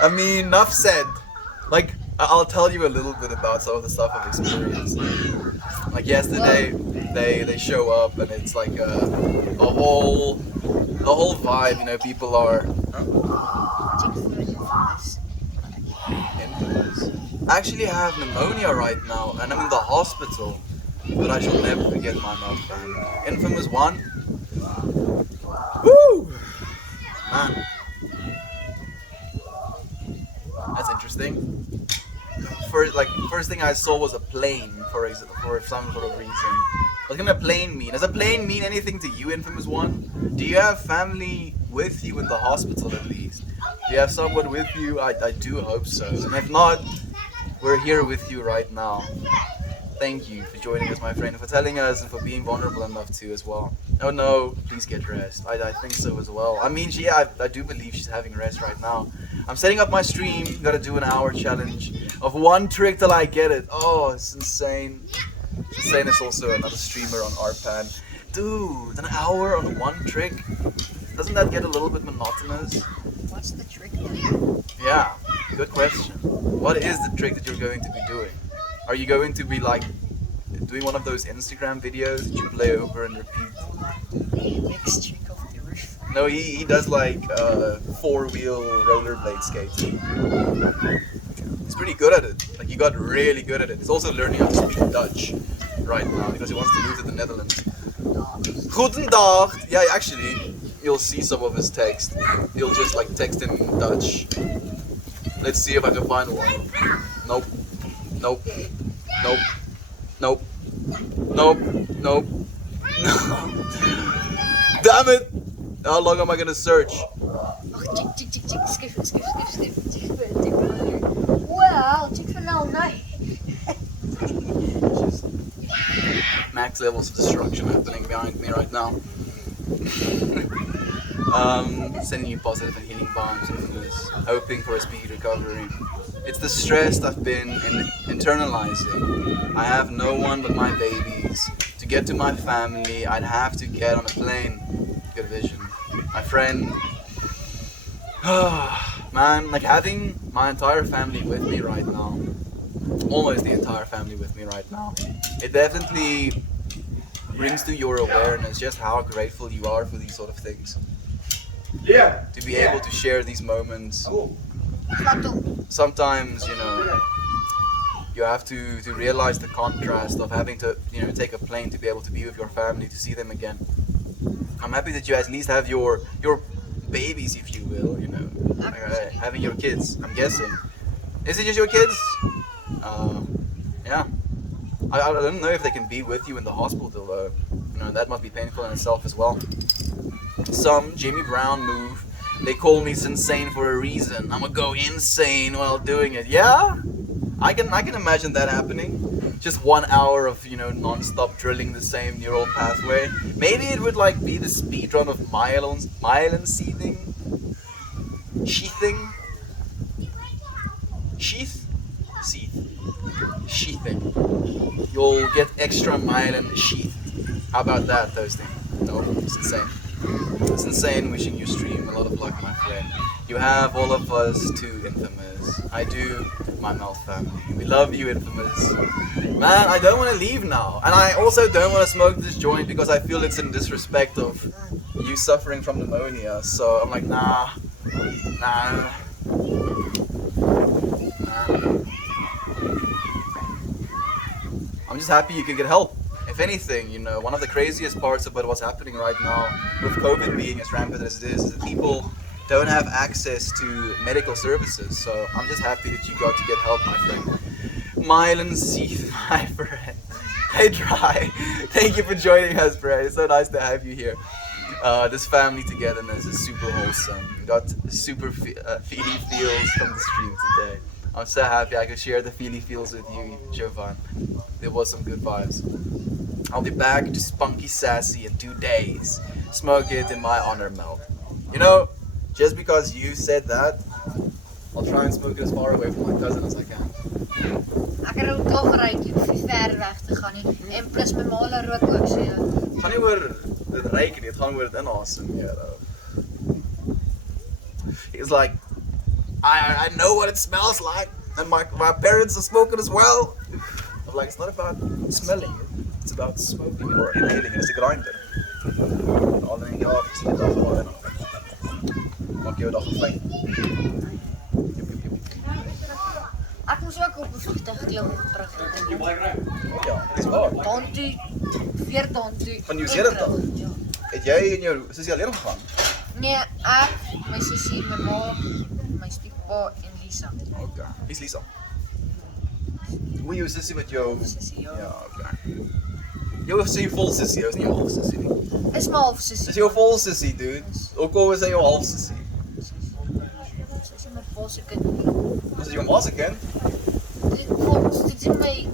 I mean, enough said. Like, I'll tell you a little bit about some of the stuff I've experienced. Like yesterday, they show up and it's like a whole vibe. You know, people are infamous. I actually have pneumonia right now, and I'm in the hospital. But I shall never forget my mouth band. Infamous One. Woo! Man. That's interesting. First thing I saw was a plane for some sort of reason. What can a plane mean? Does a plane mean anything to you, Infamous One? Do you have family with you in the hospital at least? Do you have someone with you? I do hope so. And if not, we're here with you right now. Thank you for joining us, my friend, for telling us and for being vulnerable enough to as well. Oh no, please get rest. I think so as well. I mean, I do believe she's having rest right now. I'm setting up my stream. Gotta do an hour challenge of one trick till I get it. Oh, it's insane. It's insane. It's also another streamer on RPAN. Dude, an hour on one trick? Doesn't that get a little bit monotonous? What's the trick then? Yeah, good question. What is the trick that you're going to be doing? Are you going to be like doing one of those Instagram videos that you play over and repeat? BMX trick off the roof. No, he does like four-wheel rollerblade skating. He's pretty good at it. Like, he got really good at it. He's also learning how to speak Dutch right now because he wants to move to the Netherlands. Guten Dag! Yeah, actually, you'll see some of his text. He'll just like text in Dutch. Let's see if I can find one. Nope. Nope. Nope. Nope. Nope. Nope. No. Damn it! How long am I gonna search? Ach, Chick, skip. Wow, Chick-fil-A, nice. Max levels of destruction happening behind me right now. Sending you positive and healing vibes and news, hoping for a speedy recovery. It's the stress I've been internalizing. I have no one but my babies. To get to my family, I'd have to get on a plane. Good vision. My friend. Man, like having my entire family with me right now. Almost the entire family with me right now. It definitely brings to your awareness just how grateful you are for these sort of things. Yeah. To be able to share these moments. Oh. Sometimes, you have to realize the contrast of having to, take a plane to be able to be with your family, to see them again. I'm happy that you at least have your babies, if you will, having your kids, I'm guessing. Is it just your kids? Yeah. I don't know if they can be with you in the hospital though. That must be painful in itself as well. Some Jimmy Brown move. They call me insane for a reason. I'm gonna go insane while doing it. Yeah? I can imagine that happening. Just 1 hour of, non-stop drilling the same neural pathway. Maybe it would be the speedrun of myelin sheathing. Sheathing. You'll get extra myelin sheath. How about that, Toasting? No, it's insane. It's insane. Wishing you stream a lot of luck, my friend. You have all of us too, Infamous. I do, my Mouth family. We love you, Infamous. Man, I don't want to leave now. And I also don't want to smoke this joint because I feel it's in disrespect of you suffering from pneumonia. So I'm like, nah. I'm just happy you could get help. If anything, one of the craziest parts about what's happening right now, with COVID being as rampant as it is that people don't have access to medical services. So I'm just happy that you got to get help, my friend. Myelin Seath, my friend. Hey, Dry. Thank you for joining us, bro. It's so nice to have you here. This family togetherness is super wholesome. We got super feely feels from the stream today. I'm so happy I could share the feely feels with you, Jovan. There was some good vibes. I'll be back to spunky sassy in 2 days. Smoke it in my honor, Mel. Just because you said that, I'll try and smoke it as far away from my cousin as I can. Ek het ook al geryk, jy hoef nie ver weg te gaan nie. En plus my ma rook ook, so ja. Het gaan nie oor dit ryk nie, het gaan oor dit inasem. He's like, I know what it smells like, and my parents are smoking as well. I'm like, it's not about smelling it, it's about smoking it or inhaling it. It's a grinder. Al dan ja, ek sê dit al gewoon. Maak jou dag fyn. Ek moes ook op 'n vliegtuig klim terug. Ja, dis waar. Weer daartoe. Van Nieu-Seeland af? Ja. Het jy en jou sussie alleen gegaan? Nee, ek, my sussie, my ma, my stiefpa en Lisa. Okay. Wie's Lisa? Hoe jou sussie met jou? Sussie, ja. Ja, okay. Jou sussie vol sussie, is nie jou half sussie nie. Is my half sussie. Dis jou vol sussie, dude. Ook al is hy jou half sussie. Sussie my pa se kind. Is dit jou ma se kind? Dit is my...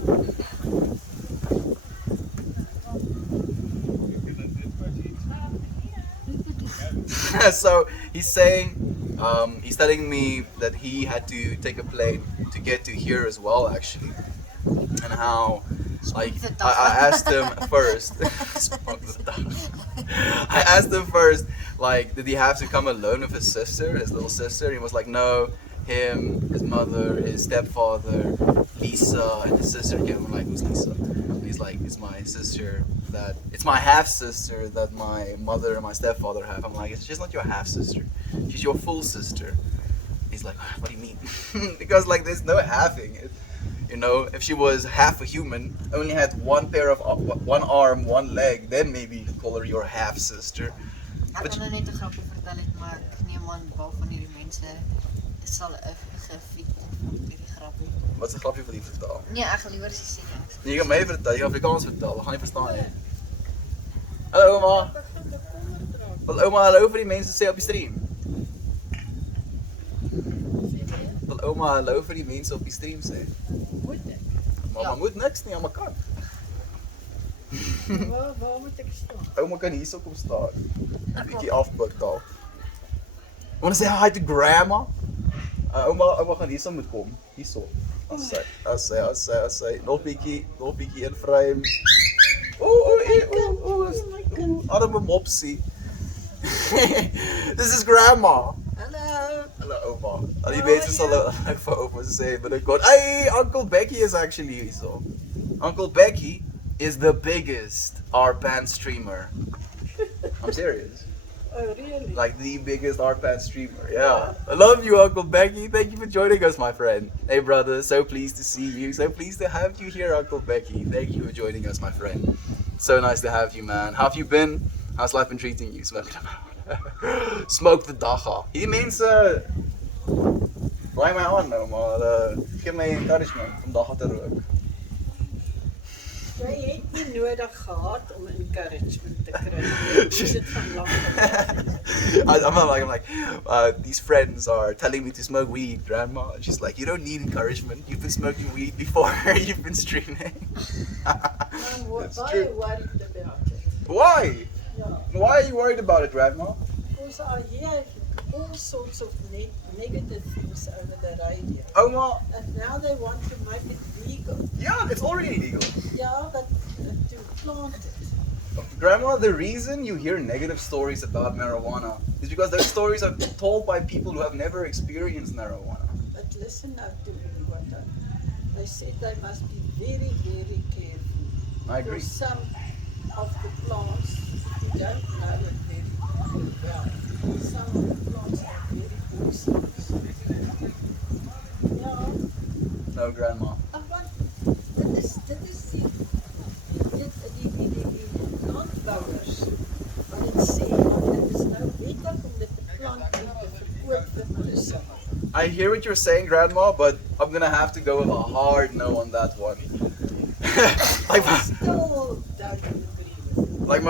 So he's saying, he's telling me that he had to take a plane to get to here as well, actually, and how, like, I asked him first. I asked him first, like, did he have to come alone with his sister, his little sister? He was like, no. Him, his mother, his stepfather, Lisa, and his sister came. I'm like, who's Lisa? And he's like, it's my sister it's my half sister that my mother and my stepfather have. I'm like, she's not your half sister, she's your full sister. He's like, what do you mean? Because like there's no halving it. If she was half a human, only had one arm, one leg, then maybe you could call her your half sister. Ek kan nou net 'n grapie vertel het, maar ek neem aan waarvan hierdie mense dit sal gefiet van hierdie grapie. Wat is 'n grapie wat jy vertel? Nee, ek gaan liewer sê niks. Je kan mij vertellen, je kan Afrikaans vertellen, we gaan niet verstaan. Hè. Hallo oma. Wat oma hallo voor die mensen zeggen op je stream. ouma hallo vir die mense op die stream sê? Moet ek? Mama moet niks nie, ouma kan. Waar moet ek staan? Ouma kan hierso kom staan. Bietjie afbuk dalk. Wanna say hi to grandma? Ouma gaan hierso moet kom. Hierso. As sy. Nog bietjie in frame. Arme mopsie. This is grandma. Hallo ouma. Al die mense sal nou vir ouma sê binnekort. Hey, Uncle Becky is actually hierso. Uncle Becky is the biggest R-Pan streamer. I'm serious. Oh, really? Like the biggest R-Pan streamer. Yeah. I love you, Uncle Becky. Thank you for joining us, my friend. Hey, brother. So pleased to see you. So pleased to have you here, Uncle Becky. Thank you for joining us, my friend. So nice to have you, man. How have you been? How's life been treating you? Smoke it out. Smoke the dag af. Hierdie mense raai my aan nou, maar gee my encouragement om dag af te rook. Jy het nie nodig gehad om encouragement te kry. Jy moet dit van lank I'm like, these friends are telling me to smoke weed, grandma. And she's like, you don't need encouragement. You've been smoking weed before you've been streaming. That's Baie true. worried about it. Why? Ja, Why are you worried about it, grandma? because I hear all sorts of negative things over the radio. Oma, And now they want to make it legal. yeah, it's already illegal. Yeah, but to plant it. Grandma, the reason you hear negative stories about marijuana is because those stories are told by people who have never experienced marijuana. But listen now to me, what they said they must be very, very careful. I agree. Because some of the plants, you don't know it very well. Some of the plants are very poisonous. Ja, No, grandma. want dit is die landbouwers wat dit sê, dit is nou wettig om dit te plant en te verkoop vir medisine. I hear what you're saying, grandma, but I'm gonna have to go with a hard no on that one. like, I still don't agree with it.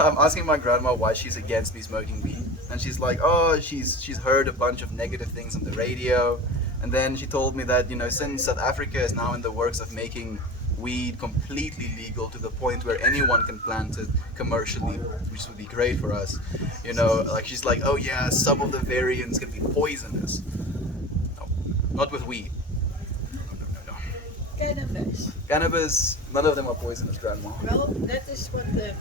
I'm asking my grandma why she's against me smoking weed, and she's like, oh, she's heard a bunch of negative things on the radio, and then she told me that since South Africa is now in the works of making weed completely legal to the point where anyone can plant it commercially, which would be great for us. Like she's like, oh yeah, some of the variants can be poisonous. No, not with weed. No. Cannabis. Cannabis, none of them are poisonous, grandma. Well, that is what the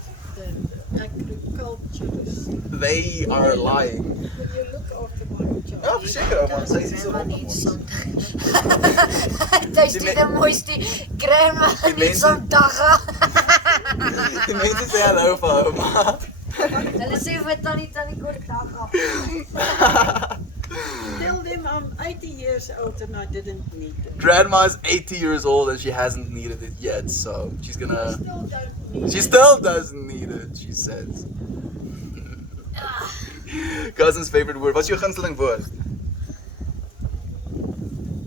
agriculturists. They are lying. Will you look after my child? Ja, verseker ouma, sy is so Grandma op needs ons. something. Dis die mooiste grandma Die needs mense- some dagga. Die mense sê hallo vir ouma. Hulle sê vir tannie kort dagga. Tell them I'm 80 years old and I didn't need it. Grandma's 80 years old and she hasn't needed it yet, so she's I gonna... still don't need She it. still doesn't need it, she says. Cousin's favorite word. What's your gunsteling woord?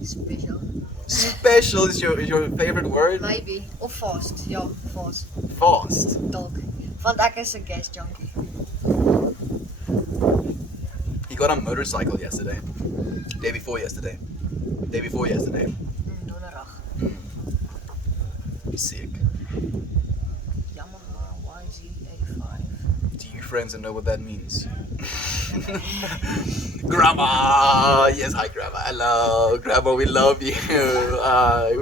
Special. Special is your favorite word? Maybe. Of fast. Ja, fast. Fast. Dalk. Want ek is 'n gas junkie. He got a motorcycle yesterday. Day before yesterday. Donderdag. He's sick. Yamaha YZ85. Do you friends know what that means? Grandma! Yes, hi Grandma. Hello. Grandma, we love you.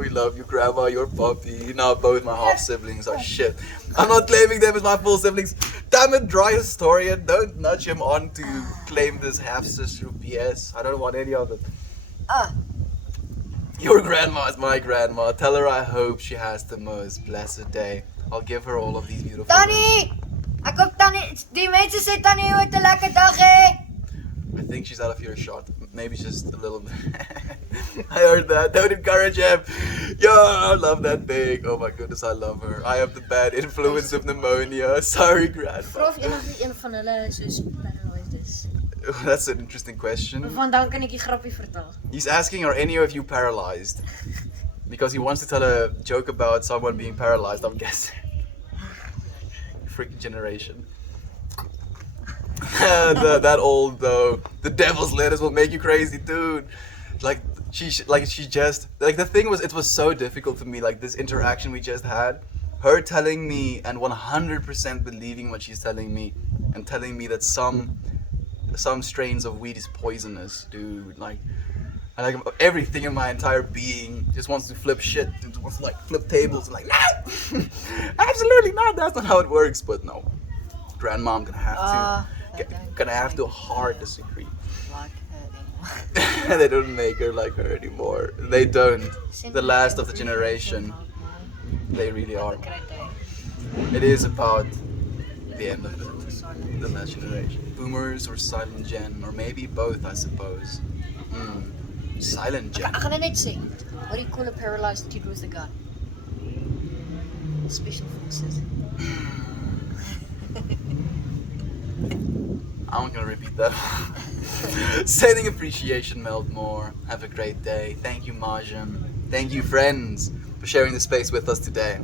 We love you, Grandma. Your puppy. Now both my half siblings are shit. I'm not claiming them as my full siblings. Damn it, dry historian. Don't nudge him on to claim this half sister BS. I don't want any of it. Ah, Your grandma is my grandma. Tell her I hope she has the most blessed day. I'll give her all of these beautiful words. Tannie! Ek hoop Tannie, die mense sê Tannie jy het 'n lekker dag hê. I think she's out of earshot. Maybe just a little bit. I heard that. Don't encourage him. Yo, I love that pig. Oh my goodness, I love her. I have the bad influence of pneumonia. Sorry, Vra grandma. of een van hulle soos paranoid is. That's an interesting question. Want dan kan ek die grappie vertel. He's asking, are any of you paralyzed? Because he wants to tell a joke about someone being paralyzed, I'm guessing. Freaking generation. that old though. The devil's letters will make you crazy, dude. Like she just like the thing was it was so difficult for me, like this interaction we just had, her telling me and 100% believing what she's telling me, and telling me that some strains of weed is poisonous, dude. Like everything in my entire being just wants to flip shit, just wants to like flip tables and like no, absolutely not. That's not how it works. But no, grandma, I'm gonna have to hard disagree. Like her anymore. They don't make her like her anymore. They don't. The last of the generation. They really are. Have a great day. It is about the end of it. Sorry. The last generation. Boomers or silent gen, or maybe both, I suppose. Silent gen. Ek gaan net sê, what do you call a paralyzed kid with a gun? Special forces. I'm gonna repeat that. Sending appreciation, Meldmore. Have a great day. Thank you, Marjan. Thank you, friends, for sharing the space with us today.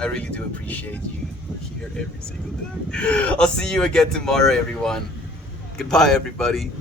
I really do appreciate you here every single day. I'll see you again tomorrow, everyone. Goodbye, everybody.